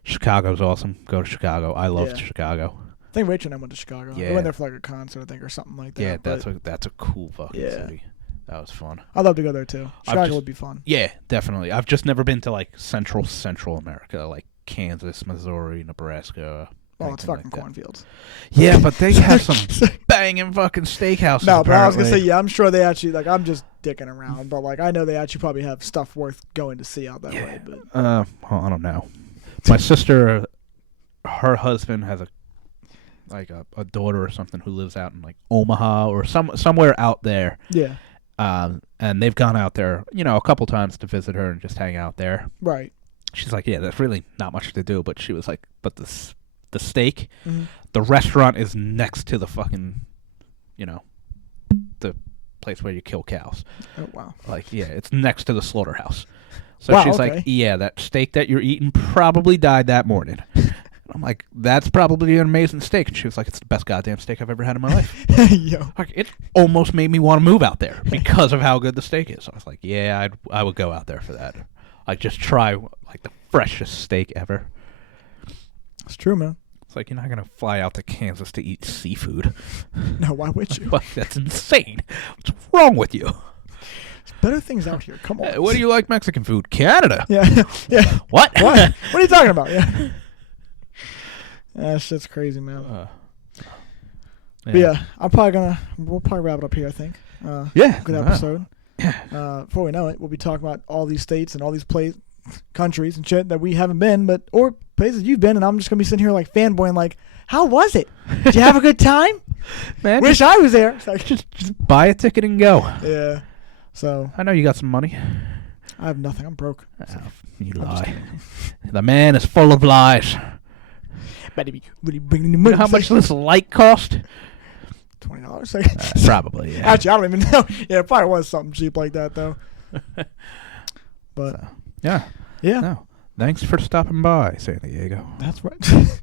Chicago's awesome. Go to Chicago. I loved Chicago. I think Rachel and I went to Chicago. Yeah. We went there for like a concert, I think, or something like that. Yeah, that's a cool fucking city. That was fun. I'd love to go there too. Chicago would be fun. Yeah, definitely. I've just never been to like Central America, like Kansas, Missouri, Nebraska. Well, it's fucking like that. cornfields. Yeah, but they have some banging fucking steakhouses. No, but I was apparently. gonna say, yeah, I'm sure they actually like. I'm just dicking around, but like I know they actually probably have stuff worth going to see out that way. But well, I don't know. My sister, her husband has a daughter or something who lives out in like Omaha or somewhere out there. Yeah. And they've gone out there, a couple times to visit her and just hang out there. Right. She's like, yeah, there's really not much to do, but she was like, but the steak, the restaurant is next to the fucking, the place where you kill cows. Oh, wow. Like, yeah, it's next to the slaughterhouse. So Wow, she's okay. like, yeah, that steak that you're eating probably died that morning. I'm like, that's probably an amazing steak. And she was like, it's the best goddamn steak I've ever had in my life. Yo. Like, it almost made me want to move out there because of how good the steak is. I was like, yeah, I would go out there for that. Like, just try like the freshest steak ever. It's true, man. It's like, you're not going to fly out to Kansas to eat seafood. No, why would you? Like, that's insane. What's wrong with you? There's better things out here. Come on. What do you like Mexican food? Canada. Yeah. Yeah. What? What? What are you talking about? Yeah. That shit's crazy, man. But yeah, we'll probably wrap it up here, I think. Good episode. Before we know it, we'll be talking about all these states and all these countries and shit that we haven't been, or places you've been, and I'm just gonna be sitting here like fanboying, like, how was it? Did you have a good time? Man, wish I was there. So just buy a ticket and go. Yeah. So I know you got some money. I have nothing. I'm broke. So You lie. The man is full of lies. You know how much this light cost? $20. Probably, yeah. Actually, I don't even know. Yeah, it probably was something cheap like that, though. But yeah. yeah. No. Thanks for stopping by, San Diego. That's right.